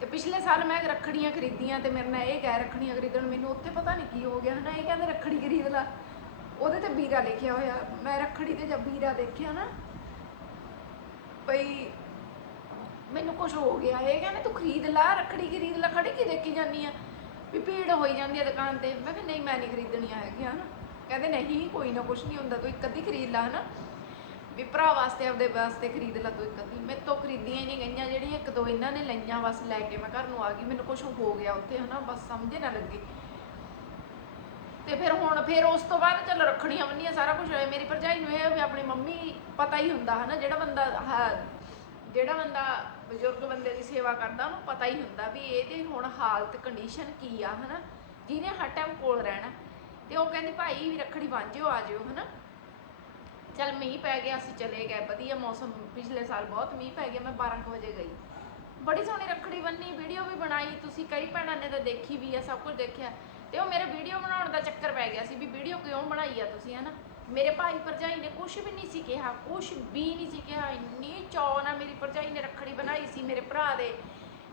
ਤੇ ਪਿਛਲੇ ਸਾਲ ਮੈਂ ਰੱਖੜੀਆਂ ਖਰੀਦੀਆਂ ਤੇ ਮੇਰੇ ਨਾਲ ਇਹ ਕਹਿ ਰੱਖੜੀਆਂ ਖਰੀਦਣ, ਮੈਨੂੰ ਉੱਥੇ ਪਤਾ ਨਹੀਂ ਕੀ ਹੋ ਗਿਆ, ਹਨਾ? ਇਹ ਕਹਿੰਦੇ ਰੱਖੜੀ ਖਰੀਦ ਲਾ। ਉਹਦੇ ਤੇ ਵੀਰਾ ਲਿਖਿਆ ਹੋਇਆ, ਮੈਂ ਰੱਖੜੀ ਤੇ ਜਦ ਵੀਰਾ ਦੇਖਿਆ ਨਾ, ਭਈ ਮੈਨੂੰ ਕੁਝ ਹੋ ਗਿਆ। ਇਹ ਕਹਿੰਦੇ, ਤੂੰ ਖਰੀਦ ਲਾ, ਰੱਖੜੀ ਖਰੀਦ ਲਾ, ਖੜੀ ਕੀ ਦੇਖੀ ਜਾਨੀ ਆ? ਵੀ ਭੀੜ ਹੋਈ ਜਾਂਦੀ ਆ ਦੁਕਾਨ ਤੇ। ਮੈਂ ਕਿਹਾ, ਨਹੀਂ, ਮੈਂ ਨਹੀਂ ਖਰੀਦਣੀਆਂ ਹੈਗੀਆਂ ਹਨਾ ਕਹਿੰਦੇ, ਨਹੀਂ, ਕੋਈ ਨਾ ਕੁਝ ਨਹੀਂ ਹੁੰਦਾ, ਤੂੰ ਇੱਕ ਅੱਧੀ ਖਰੀਦ ਲਾ, ਹਨਾ? ਵੀ ਭਰਾ ਵਾਸਤੇ, ਆਪਦੇ ਵਾਸਤੇ ਖਰੀਦ ਲਾ, ਤੂੰ ਇੱਕ ਅੱਧੀ। ਮੇਰੇ ਤੋਂ ਖਰੀਦੀਆਂ ਹੀ ਨਹੀਂ ਗਈਆਂ, ਜਿਹੜੀਆਂ ਇੱਕ ਦੋ ਇਹਨਾਂ ਨੇ ਲਈਆਂ, ਬਸ ਲੈ ਕੇ ਮੈਂ ਘਰ ਨੂੰ ਆ ਗਈ। ਮੈਨੂੰ ਕੁਝ ਹੋ ਗਿਆ ਉੱਥੇ, ਹਨਾ? ਬਸ ਸਮਝੇ ਨਾ ਲੱਗੀ। ਤੇ ਫਿਰ ਹੁਣ, ਫਿਰ ਉਸ ਤੋਂ ਬਾਅਦ ਚੱਲ ਰੱਖੜੀਆਂ ਬੰਨੀਆਂ, ਸਾਰਾ ਕੁਝ ਹੋਇਆ। ਮੇਰੀ ਭਰਜਾਈ ਨੂੰ ਇਹ ਆ ਵੀ ਆਪਣੀ ਮੰਮੀ ਪਤਾ ਹੀ ਹੁੰਦਾ, ਹਨਾ? ਜਿਹੜਾ ਬੰਦਾ ਜਿਹੜਾ ਬੰਦਾ ਬਜ਼ੁਰਗ ਬੰਦੇ ਦੀ ਸੇਵਾ ਕਰਦਾ, ਉਹਨੂੰ ਪਤਾ ਹੀ ਹੁੰਦਾ ਵੀ ਇਹਦੀ ਹੁਣ ਹਾਲਤ ਕੰਡੀਸ਼ਨ ਕੀ ਆ, ਹਨਾ? ਜਿਹਨੇ ਹਰ ਟਾਈਮ ਕੋਲ ਰਹਿਣਾ। ਤੇ ਉਹ ਕਹਿੰਦੀ, ਭਾਈ, ਵੀ ਰੱਖੜੀ ਬੰਨ ਜਿਓ, ਆ ਜਿਓ, ਹਨਾ? ਚੱਲ ਮੀਂਹ ਪੈ ਗਿਆ, ਅਸੀਂ ਚਲੇ ਗਏ। ਵਧੀਆ ਮੌਸਮ, ਪਿਛਲੇ ਸਾਲ ਬਹੁਤ ਮੀਂਹ ਪੈ ਗਿਆ, ਮੈਂ 12 ਕੁ ਵਜੇ ਗਈ। ਬੜੀ ਸੋਹਣੀ ਰੱਖੜੀ ਬੰਨੀ, ਵੀਡੀਓ ਵੀ ਬਣਾਈ। ਤੁਸੀਂ ਕਈ ਭੈਣਾਂ ਨੇ ਤਾਂ ਦੇਖੀ ਵੀ ਆ, ਸਭ ਕੁਝ ਦੇਖਿਆ। ਤੇ ਉਹ ਮੇਰੇ ਵੀਡੀਓ ਬਣਾਉਣ ਦਾ ਚੱਕਰ ਪੈ ਗਿਆ ਸੀ ਵੀ ਵੀਡੀਓ ਕਿਉਂ ਬਣਾਈ ਆ ਤੁਸੀਂ, ਹਨਾ? ਮੇਰੇ ਭਾਈ ਭਰਜਾਈ ਨੇ ਕੁਝ ਵੀ ਨਹੀਂ ਸੀ ਕਿਹਾ ਕੁਝ ਵੀ ਨਹੀਂ ਸੀ ਕਿਹਾ। ਇੰਨੀ ਚਾਅ ਨਾਲ ਮੇਰੀ ਭਰਜਾਈ ਨੇ ਰੱਖੜੀ ਬਣਾਈ ਸੀ ਮੇਰੇ ਭਰਾ ਦੇ,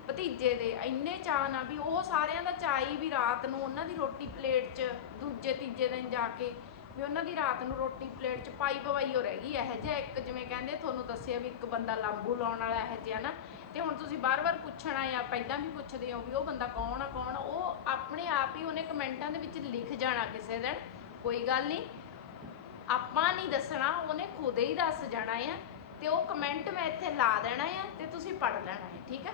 ਭਤੀਜੇ ਦੇ। ਇੰਨੇ ਚਾਅ ਨਾਲ ਵੀ ਉਹ ਸਾਰਿਆਂ ਦਾ ਚਾਈ ਵੀ ਰਾਤ ਨੂੰ ਉਹਨਾਂ ਦੀ ਰੋਟੀ ਪਲੇਟ 'ਚ ਦੂਜੇ, ਤੀਜੇ ਦਿਨ ਜਾ ਕੇ ਵੀ ਉਹਨਾਂ ਦੀ ਰਾਤ ਨੂੰ ਰੋਟੀ ਪਲੇਟ 'ਚ ਪਾਈ ਪਵਾਈ ਹੋ ਰਹਿ ਗਈ। ਇਹ ਜਿਹਾ ਇੱਕ ਜਿਵੇਂ ਕਹਿੰਦੇ, ਤੁਹਾਨੂੰ ਦੱਸਿਆ ਵੀ ਇੱਕ ਬੰਦਾ ਲਾਂਬੂ ਲਾਉਣ ਵਾਲਾ ਇਹ ਜਿਹਾ ਨਾ। ਤੇ ਹੁਣ ਤੁਸੀਂ ਬਾਰ-ਬਾਰ ਪੁੱਛਣਾ ਆ, ਪਹਿਲਾਂ ਵੀ ਪੁੱਛਦੇ ਹੋ ਵੀ ਉਹ ਬੰਦਾ ਕੌਣ ਆ ਕੌਣ ਆ? ਉਹ ਆਪਣੇ ਆਪ ਹੀ ਉਹਨੇ ਕਮੈਂਟਾਂ ਦੇ ਵਿੱਚ ਲਿਖ ਜਾਣਾ ਕਿਸੇ ਦਿਨ। ਕੋਈ ਗੱਲ ਨਹੀਂ। ਆਪਾਂ ਨਹੀਂ ਦੱਸਣਾ, ਉਹਨੇ ਖੁਦ ਹੀ ਦੱਸ ਜਾਣਾ ਆ ਤੇ ਉਹ ਕਮੈਂਟ ਮੈਂ ਇੱਥੇ ਲਾ ਦੇਣਾ ਆ ਤੇ ਤੁਸੀਂ ਪੜ ਲੈਣਾ ਹੈ ਠੀਕ ਹੈ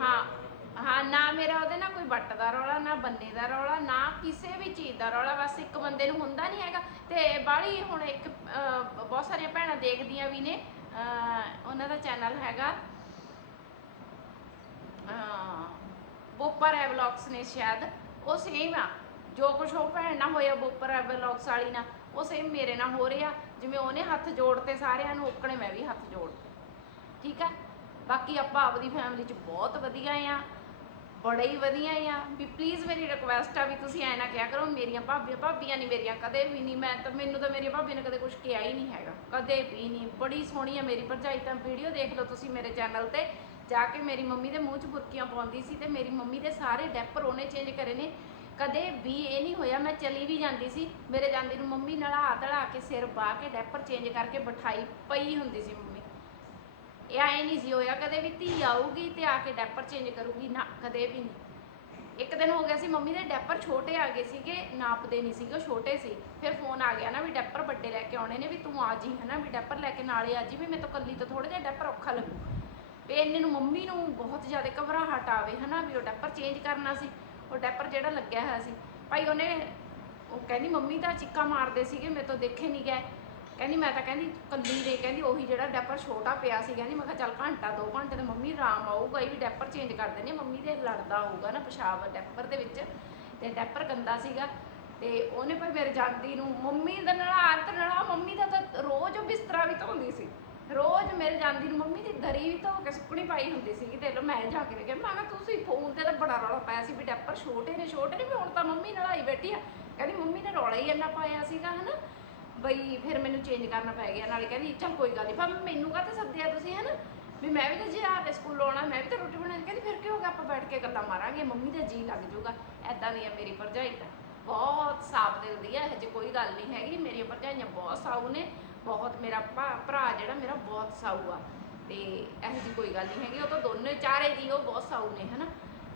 ਹਾਂ ਹਾਂ, ਨਾ ਮੇਰਾ ਉਹਦੇ ਨਾਲ ਕੋਈ ਵੱਟ ਦਾ ਰੌਲਾ, ਨਾ ਬੰਨੇ ਦਾ ਰੌਲਾ, ਨਾ ਕਿਸੇ ਵੀ ਚੀਜ਼ ਦਾ ਰੌਲਾ, ਬਸ ਇੱਕ ਬੰਦੇ ਨੂੰ ਹੁੰਦਾ ਨਹੀਂ ਹੈਗਾ। ਤੇ ਬਾਹਲੀ ਹੁਣ ਇੱਕ ਬਹੁਤ ਸਾਰੀਆਂ ਭੈਣਾਂ ਦੇਖਦੀਆਂ ਵੀ ਨੇ ਉਹਨਾਂ ਦਾ ਚੈਨਲ ਹੈਗਾ ਬੋਪਰ ਹੈ ਨੇ ਸ਼ਾਇਦ, ਉਹ ਸੇਮ ਆ। ਜੋ ਕੁਝ ਉਹ ਭੈਣ ਨਾਲ ਹੋਇਆ, ਬੋਪਰ ਹੈ ਵਾਲੀ ਨਾਲ, ਉਹ ਸੇਮ ਮੇਰੇ ਨਾਲ ਹੋ ਰਿਹਾ। ਜਿਵੇਂ ਉਹਨੇ ਹੱਥ ਜੋੜਤੇ ਸਾਰਿਆਂ ਨੂੰ, ਓਕਣੇ ਮੈਂ ਵੀ ਹੱਥ ਜੋੜ ਠੀਕ ਹੈ? ਬਾਕੀ ਆਪਾਂ ਆਪਦੀ ਫੈਮਿਲੀ 'ਚ ਬਹੁਤ ਵਧੀਆ ਆ, ਬੜੇ ਹੀ ਵਧੀਆ ਆ। ਵੀ ਪਲੀਜ਼ ਮੇਰੀ ਰਿਕੁਐਸਟ ਆ ਵੀ ਤੁਸੀਂ ਐ ਨਾ ਕਿਹਾ ਕਰੋ, ਮੇਰੀਆਂ ਭਾਬੀਆਂ ਭਾਬੀਆਂ ਨਹੀਂ ਮੇਰੀਆਂ, ਕਦੇ ਵੀ ਨਹੀਂ ਮੈਂ ਤਾਂ, ਮੈਨੂੰ ਤਾਂ ਮੇਰੀ ਭਾਬੀ ਨੇ ਕਦੇ ਕੁਝ ਕਿਹਾ ਹੀ ਨਹੀਂ ਹੈਗਾ। ਕਦੇ ਵੀ ਨਹੀਂ ਬੜੀ ਸੋਹਣੀ ਆ ਮੇਰੀ ਭਰਜਾਈ, ਤਾਂ ਵੀਡੀਓ ਦੇਖ ਲਓ ਤੁਸੀਂ ਮੇਰੇ ਚੈਨਲ ਤੇ। ਜਾ ਕੇ ਮੇਰੀ ਮੰਮੀ ਦੇ ਮੂੰਹ 'ਚ ਬੁਰਕੀਆਂ ਪਾਉਂਦੀ ਸੀ ਤੇ ਮੇਰੀ ਮੰਮੀ ਦੇ ਸਾਰੇ ਡੈਪਰ ਉਹਨੇ ਚੇਂਜ ਕਰੇ ਨੇ। ਕਦੇ ਵੀ ਇਹ ਨਹੀਂ ਹੋਇਆ, ਮੈਂ ਚਲੀ ਵੀ ਜਾਂਦੀ ਸੀ। ਮੇਰੇ ਜਾਂਦੀ ਨੂੰ ਮੰਮੀ ਨਲਾ ਧੜਾ ਕੇ ਸਿਰ ਬਾਹ ਕੇ ਡੈਪਰ ਚੇਂਜ ਕਰਕੇ ਬਿਠਾਈ ਪਈ ਹੁੰਦੀ ਸੀ ਮੰਮੀ। ਇਹ ਆਏ ਨਹੀਂ ਸੀ ਹੋਇਆ, ਕਦੇ ਵੀ ਧੀ ਆਊਗੀ ਤੇ ਆ ਕੇ ਡੈਪਰ ਚੇਂਜ ਕਰੂਗੀ, ਨਾ, ਕਦੇ ਵੀ ਨਹੀਂ। ਇੱਕ ਦਿਨ ਹੋ ਗਿਆ ਸੀ, ਮੰਮੀ ਦੇ ਡੈਪਰ ਛੋਟੇ ਆ ਗਏ ਸੀਗੇ, ਨਾਪਦੇ ਨਹੀਂ ਸੀਗੇ, ਉਹ ਛੋਟੇ ਸੀ। ਫਿਰ ਫੋਨ ਆ ਗਿਆ ਨਾ ਵੀ ਡੈਪਰ ਵੱਡੇ ਲੈ ਕੇ ਆਉਣੇ ਨੇ, ਵੀ ਤੂੰ ਆ ਜੀ, ਹਨਾ, ਵੀ ਡੈਪਰ ਲੈ ਕੇ ਨਾਲੇ ਆ ਜੀ, ਵੀ ਮੈਂ ਤਾਂ ਕੱਲੀ ਤਾਂ ਥੋੜਾ ਜਿਹਾ ਡੈਪਰ ਔਖਾ ਲੱਗੂ। ਵੀ ਇੰਨੇ ਨੂੰ ਮੰਮੀ ਨੂੰ ਬਹੁਤ ਜ਼ਿਆਦਾ ਘਬਰਾਹਟ ਆਵੇ, ਹਨਾ, ਵੀ ਉਹ ਡੈਪਰ ਚੇਂਜ ਕਰਨਾ ਸੀ। ਉਹ ਡੈਪਰ ਜਿਹੜਾ ਲੱਗਿਆ ਹੋਇਆ ਸੀ। ਭਾਈ ਉਹਨੇ ਉਹ ਕਹਿੰਦੀ, ਮੰਮੀ ਤਾਂ ਚਿੱਕਾ ਮਾਰਦੇ ਸੀਗੇ, ਮੇਰੇ ਤੋਂ ਦੇਖੇ ਨਹੀਂ ਗਏ। ਕਹਿੰਦੀ, ਮੈਂ ਤਾਂ ਕਹਿੰਦੀ, ਕੱਲੀ ਨੇ ਕਹਿੰਦੀ, ਉਹੀ ਜਿਹੜਾ ਡੈਪਰ ਛੋਟਾ ਪਿਆ ਸੀ। ਕਹਿੰਦੀ, ਮੈਂ ਕਿਹਾ, ਚੱਲ ਘੰਟਾ, ਦੋ ਘੰਟੇ ਤੇ ਮੰਮੀ ਆਰਾਮ ਆਊਗਾ, ਇਹ ਵੀ ਡੈਪਰ ਚੇਂਜ ਕਰ ਦਿੰਦੇ ਮੰਮੀ ਦੇ ਲੜਦਾ ਹੋਊਗਾ ਨਾ ਪਿਸ਼ਾਬ ਡੈਪਰ ਦੇ ਵਿੱਚ। ਤੇ ਡੈਪਰ ਗੰਦਾ ਸੀਗਾ। ਤੇ ਉਹਨੇ ਭਾਈ ਮੇਰੇ ਜਾਂਦੀ ਨੂੰ ਮੰਮੀ ਦਾ ਨਾਲ ਆਦਤ ਨਾਲ, ਮੰਮੀ ਦਾ ਤਾਂ ਰੋਜ਼ ਉਹ ਬਿਸਤਰਾ ਵੀ ਧੋਂਦੀ ਸੀ। ਰੋਜ਼ ਮੇਰੇ ਜਾਂਦੀ ਨੂੰ ਮੰਮੀ ਦੀ ਦਰੀ ਵੀ ਧੋ ਕੇ ਸੁੱਕਣੀ ਪਾਈ ਹੁੰਦੀ ਸੀਗੀ ਤੇ ਲੋ ਮੈਂ ਜਾ ਕੇ ਵੇਖਿਆ। ਮੈਂ ਕਿਹਾ ਤੁਸੀਂ ਫੋਨ ਤੇ ਤਾਂ ਬੜਾ ਰੌਲਾ ਪਾਇਆ ਸੀ ਵੀ ਡੈਪਰ ਛੋਟੇ ਨੇ ਛੋਟੇ ਨੇ ਵੀ ਹੁਣ ਤਾਂ ਮੰਮੀ ਨਲਾਈ ਬੈਠੀ ਆ। ਕਹਿੰਦੀ ਮੰਮੀ ਨੇ ਰੌਲਾ ਹੀ ਇੰਨਾ ਪਾਇਆ ਸੀਗਾ, ਹਨਾ? ਬਈ ਫਿਰ ਮੈਨੂੰ ਚੇਂਜ ਕਰਨਾ ਪੈ ਗਿਆ, ਨਾਲੇ ਕਹਿੰਦੀ ਚੱਲ ਕੋਈ ਗੱਲ ਨਹੀਂ ਪਰ ਮੈਨੂੰ ਕਾਹਤੇ ਸੱਦਿਆ ਤੁਸੀਂ, ਹਨਾ? ਵੀ ਮੈਂ ਵੀ ਤਾਂ ਜੇ ਆ ਕੇ ਸਕੂਲ ਆਉਣਾ, ਮੈਂ ਵੀ ਤਾਂ ਰੋਟੀ ਬਣਾਉਣੀ। ਕਹਿੰਦੀ ਫਿਰ ਕੀ ਹੋ ਆਪਾਂ ਬੈਠ ਕੇ ਗੱਲਾਂ ਮਾਰਾਂਗੇ? ਮੰਮੀ ਦਾ ਜੀ ਲੱਗ ਜਾਊਗਾ। ਐਦਾਂ ਦੀ ਆ ਮੇਰੀ ਭਰਜਾਈ ਤਾਂ। ਬਹੁਤ ਸਾਫ਼ ਦਿਲ ਦੀ ਆ, ਇਹ 'ਚ ਕੋਈ ਗੱਲ ਨਹੀਂ ਹੈਗੀ। ਮੇਰੀਆਂ ਭਰਜਾਈਆਂ ਬਹੁਤ ਸਾਊ ਨੇ। ਬਹੁਤ ਮੇਰਾ ਭਾ- ਭਰਾ ਜਿਹੜਾ ਮੇਰਾ ਬਹੁਤ ਸਾਊ ਆ। ਤੇ ਇਹੋ ਜਿਹੀ ਕੋਈ ਗੱਲ ਨਹੀਂ ਹੈਗੀ। ਉਹ ਤਾਂ ਦੋਨੇ ਚਾਰੇ ਜੀ ਉਹ ਬਹੁਤ ਸਾਊ ਨੇ, ਹਨਾ?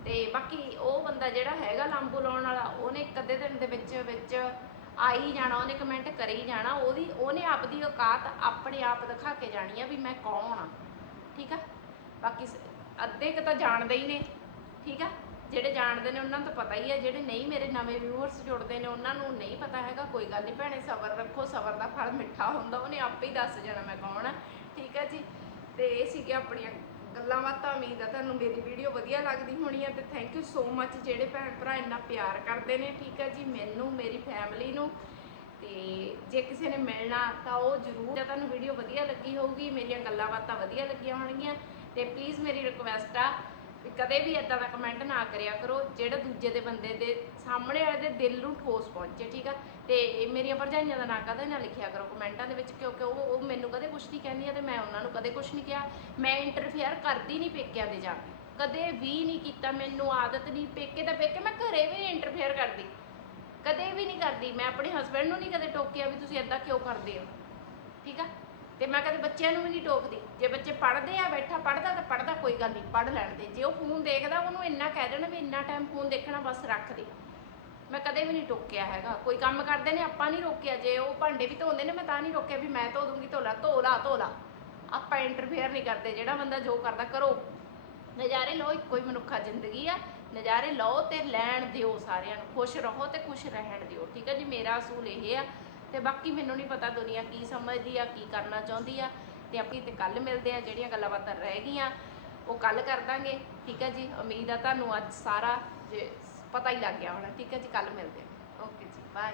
ਤੇ ਬਾਕੀ ਉਹ ਬੰਦਾ ਜਿਹੜਾ ਹੈਗਾ ਲਾਂਬੂ ਲਾਉਣ ਵਾਲਾ, ਉਹਨੇ ਇੱਕ ਅੱਧੇ ਦਿਨ ਦੇ ਵਿੱਚ ਵਿੱਚ ਹੀ ਜਾਣਾ, ਉਹਨੇ ਕਮੈਂਟ ਕਰੀ ਜਾਣਾ, ਉਹਦੀ, ਉਹਨੇ ਆਪਦੀ ਔਕਾਤ ਆਪਣੇ ਆਪ ਦਿਖਾ ਕੇ ਜਾਣੀ ਆ ਵੀ ਮੈਂ ਕੌਣ ਆ। ਠੀਕ ਆ? ਬਾਕੀ ਸ- ਅੱਧੇ ਕ ਤਾਂ ਜਾਣਦੇ ਹੀ ਨੇ। ਠੀਕ ਆ? ਜਿਹੜੇ ਜਾਣਦੇ ਨੇ ਉਹਨਾਂ ਨੂੰ ਤਾਂ ਪਤਾ ਹੀ ਹੈ, ਜਿਹੜੇ ਨਹੀਂ ਮੇਰੇ ਨਵੇਂ ਵਿਊਅਰਸ ਜੁੜਦੇ ਨੇ, ਉਹਨਾਂ ਨੂੰ ਨਹੀਂ ਪਤਾ ਹੈਗਾ, ਕੋਈ ਗੱਲ ਨਹੀਂ ਭੈਣੇ, ਸਬਰ ਰੱਖੋ, ਸਬਰ ਦਾ ਫਲ ਮਿੱਠਾ ਹੁੰਦਾ, ਉਹਨੇ ਆਪੇ ਹੀ ਦੱਸ ਜਾਣਾ ਮੈਂ ਕੌਣ ਆ। ਠੀਕ ਹੈ ਜੀ? ਤੇ ਇਹ ਸੀਗੇ ਆਪਣੀਆਂ ਗੱਲਾਂ ਬਾਤਾਂ, ਉਮੀਦ ਆ ਤੁਹਾਨੂੰ ਮੇਰੀ ਵੀਡੀਓ ਵਧੀਆ ਲੱਗਦੀ ਹੋਣੀ ਆ, ਤੇ ਥੈਂਕ ਯੂ ਸੋ ਮੱਚ ਜਿਹੜੇ ਭੈਣ ਭਰਾ ਇੰਨਾ ਪਿਆਰ ਕਰਦੇ ਨੇ, ਠੀਕ ਹੈ ਜੀ? ਮੈਨੂੰ, ਮੇਰੀ ਫੈਮਿਲੀ ਨੂੰ, ਤੇ ਜੇ ਕਿਸੇ ਨੇ ਮਿਲਣਾ ਤਾਂ ਉਹ ਜ਼ਰੂਰ ਜੇ ਤੁਹਾਨੂੰ ਵੀਡੀਓ ਵਧੀਆ ਲੱਗੀ ਹੋਊਗੀ, ਮੇਰੀਆਂ ਗੱਲਾਂ ਬਾਤਾਂ ਵਧੀਆ ਲੱਗੀਆਂ ਹੋਣਗੀਆਂ, ਤੇ ਪਲੀਜ਼ ਮੇਰੀ ਰਿਕੁਐਸਟ ਆ ਵੀ ਕਦੇ ਵੀ ਇਦਾਂ ਦਾ ਕਮੈਂਟ ਨਾ ਕਰਿਆ ਕਰੋ, ਜਿਹੜਾ ਦੂਜੇ ਦੇ ਬੰਦੇ ਦੇ ਸਾਹਮਣੇ ਵਾਲੇ ਦੇ ਦਿਲ ਨੂੰ ਠੋਸ ਪਹੁੰਚੇ, ਠੀਕ ਆ? ਤੇ ਮੇਰੀਆਂ ਭਰਜਾਈਆਂ ਦਾ ਨਾਂ ਕਦੇ ਨਾ ਲਿਖਿਆ ਕਰੋ ਕਮੈਂਟਾਂ ਦੇ ਵਿੱਚ, ਕਿਉਂਕਿ ਉਹ ਉਹ ਮੈਨੂੰ ਕਦੇ ਕੁਝ ਨਹੀਂ ਕਹਿੰਦੀਆਂ ਤੇ ਮੈਂ ਉਹਨਾਂ ਨੂੰ ਕਦੇ ਕੁਝ ਨਹੀਂ ਕਿਹਾ। ਮੈਂ ਇੰਟਰਫੇਅਰ ਕਰਦੀ ਨਹੀਂ ਪੇਕਿਆਂ ਦੇ ਜਾ। ਕੇ ਕਦੇ ਵੀ ਨਹੀਂ ਕੀਤਾ, ਮੈਨੂੰ ਆਦਤ ਨਹੀਂ, ਪੇਕੇ ਦਾ ਪੇਕੇ ਮੈਂ ਘਰੇ ਵੀ ਨਹੀਂ ਇੰਟਰਫੇਅਰ ਕਰਦੀ। ਕਦੇ ਵੀ ਨਹੀਂ ਕਰਦੀ। ਮੈਂ ਆਪਣੇ ਹਸਬੰਡ ਨੂੰ ਨਹੀਂ ਕਦੇ ਟੋਕਿਆ ਵੀ ਤੁਸੀਂ ਇਦਾਂ ਕਿਉਂ ਕਰਦੇ ਹੋ। ਠੀਕ ਆ? ਤੇ ਮੈਂ ਕਦੇ ਬੱਚਿਆਂ ਨੂੰ ਵੀ ਨਹੀਂ ਟੋਕਦੀ। ਜੇ ਬੱਚੇ ਪੜ੍ਹਦੇ ਆ, ਬੈਠਾ ਪੜ੍ਹਦਾ ਤਾਂ ਪੜ੍ਹਦਾ, ਕੋਈ ਗੱਲ ਨਹੀਂ, ਪੜ੍ਹ ਲੈਣ ਦੇ ਜੇ ਉਹ ਫੋਨ ਦੇਖਦਾ, ਉਹਨੂੰ ਇੰਨਾ ਕਹਿ ਦੇਣਾ ਵੀ ਇੰਨਾ ਟਾਈਮ ਫੋਨ ਦੇਖਣਾ ਬਸ ਰੱਖ ਦੇ। ਮੈਂ ਕਦੇ ਵੀ ਨਹੀਂ ਟੋਕਿਆ ਹੈਗਾ। ਕੋਈ ਕੰਮ ਕਰਦੇ ਨੇ, ਆਪਾਂ ਨਹੀਂ ਰੋਕਿਆ। ਜੇ ਉਹ ਭਾਂਡੇ ਵੀ ਧੋਂਦੇ ਨੇ, ਮੈਂ ਤਾਂ ਨਹੀਂ ਰੋਕਿਆ ਵੀ ਮੈਂ ਧੋ ਦੂੰਗੀ ਧੋਲਾ ਧੋ ਲਾ, ਧੋ ਆਪਾਂ ਇੰਟਰਫੇਅਰ ਨਹੀਂ ਕਰਦੇ। ਜਿਹੜਾ ਬੰਦਾ ਜੋ ਕਰਦਾ, ਕਰੋ। ਨਜ਼ਾਰੇ ਲਓ, ਇੱਕੋ ਹੀ ਮਨੁੱਖਾ ਜ਼ਿੰਦਗੀ ਆ। ਨਜ਼ਾਰੇ ਲਓ ਤੇ ਲੈਣ ਦਿਓ ਸਾਰਿਆਂ ਨੂੰ। ਖੁਸ਼ ਰਹੋ ਤੇ ਖੁਸ਼ ਰਹਿਣ ਦਿਓ। ਠੀਕ ਹੈ ਜੀ? ਮੇਰਾ ਅਸੂਲ ਇਹ ਆ ਤੇ ਬਾਕੀ ਮੈਨੂੰ ਨਹੀਂ ਪਤਾ ਦੁਨੀਆ ਕੀ ਸਮਝਦੀ ਆ, ਕੀ ਕਰਨਾ ਚਾਹੁੰਦੀ ਆ। ਤੇ ਆਪੀ ਤੇ ਕੱਲ ਮਿਲਦੇ ਆ, ਜਿਹੜੀਆਂ ਗੱਲਾਂ ਬਾਤਾਂ ਰਹਿ ਗਈਆਂ, ਉਹ ਕੱਲ ਕਰ ਦਾਂਗੇ, ਠੀਕ ਹੈ ਜੀ? ਉਮੀਦ ਆ ਤੁਹਾਨੂੰ ਅੱਜ ਸਾਰਾ ਜੇ ਪਤਾ ਹੀ ਲੱਗ ਗਿਆ ਹੋਣਾ, ਠੀਕ ਹੈ ਜੀ? ਕੱਲ ਮਿਲਦੇ ਆ। ਓਕੇ ਜੀ ਬਾਏ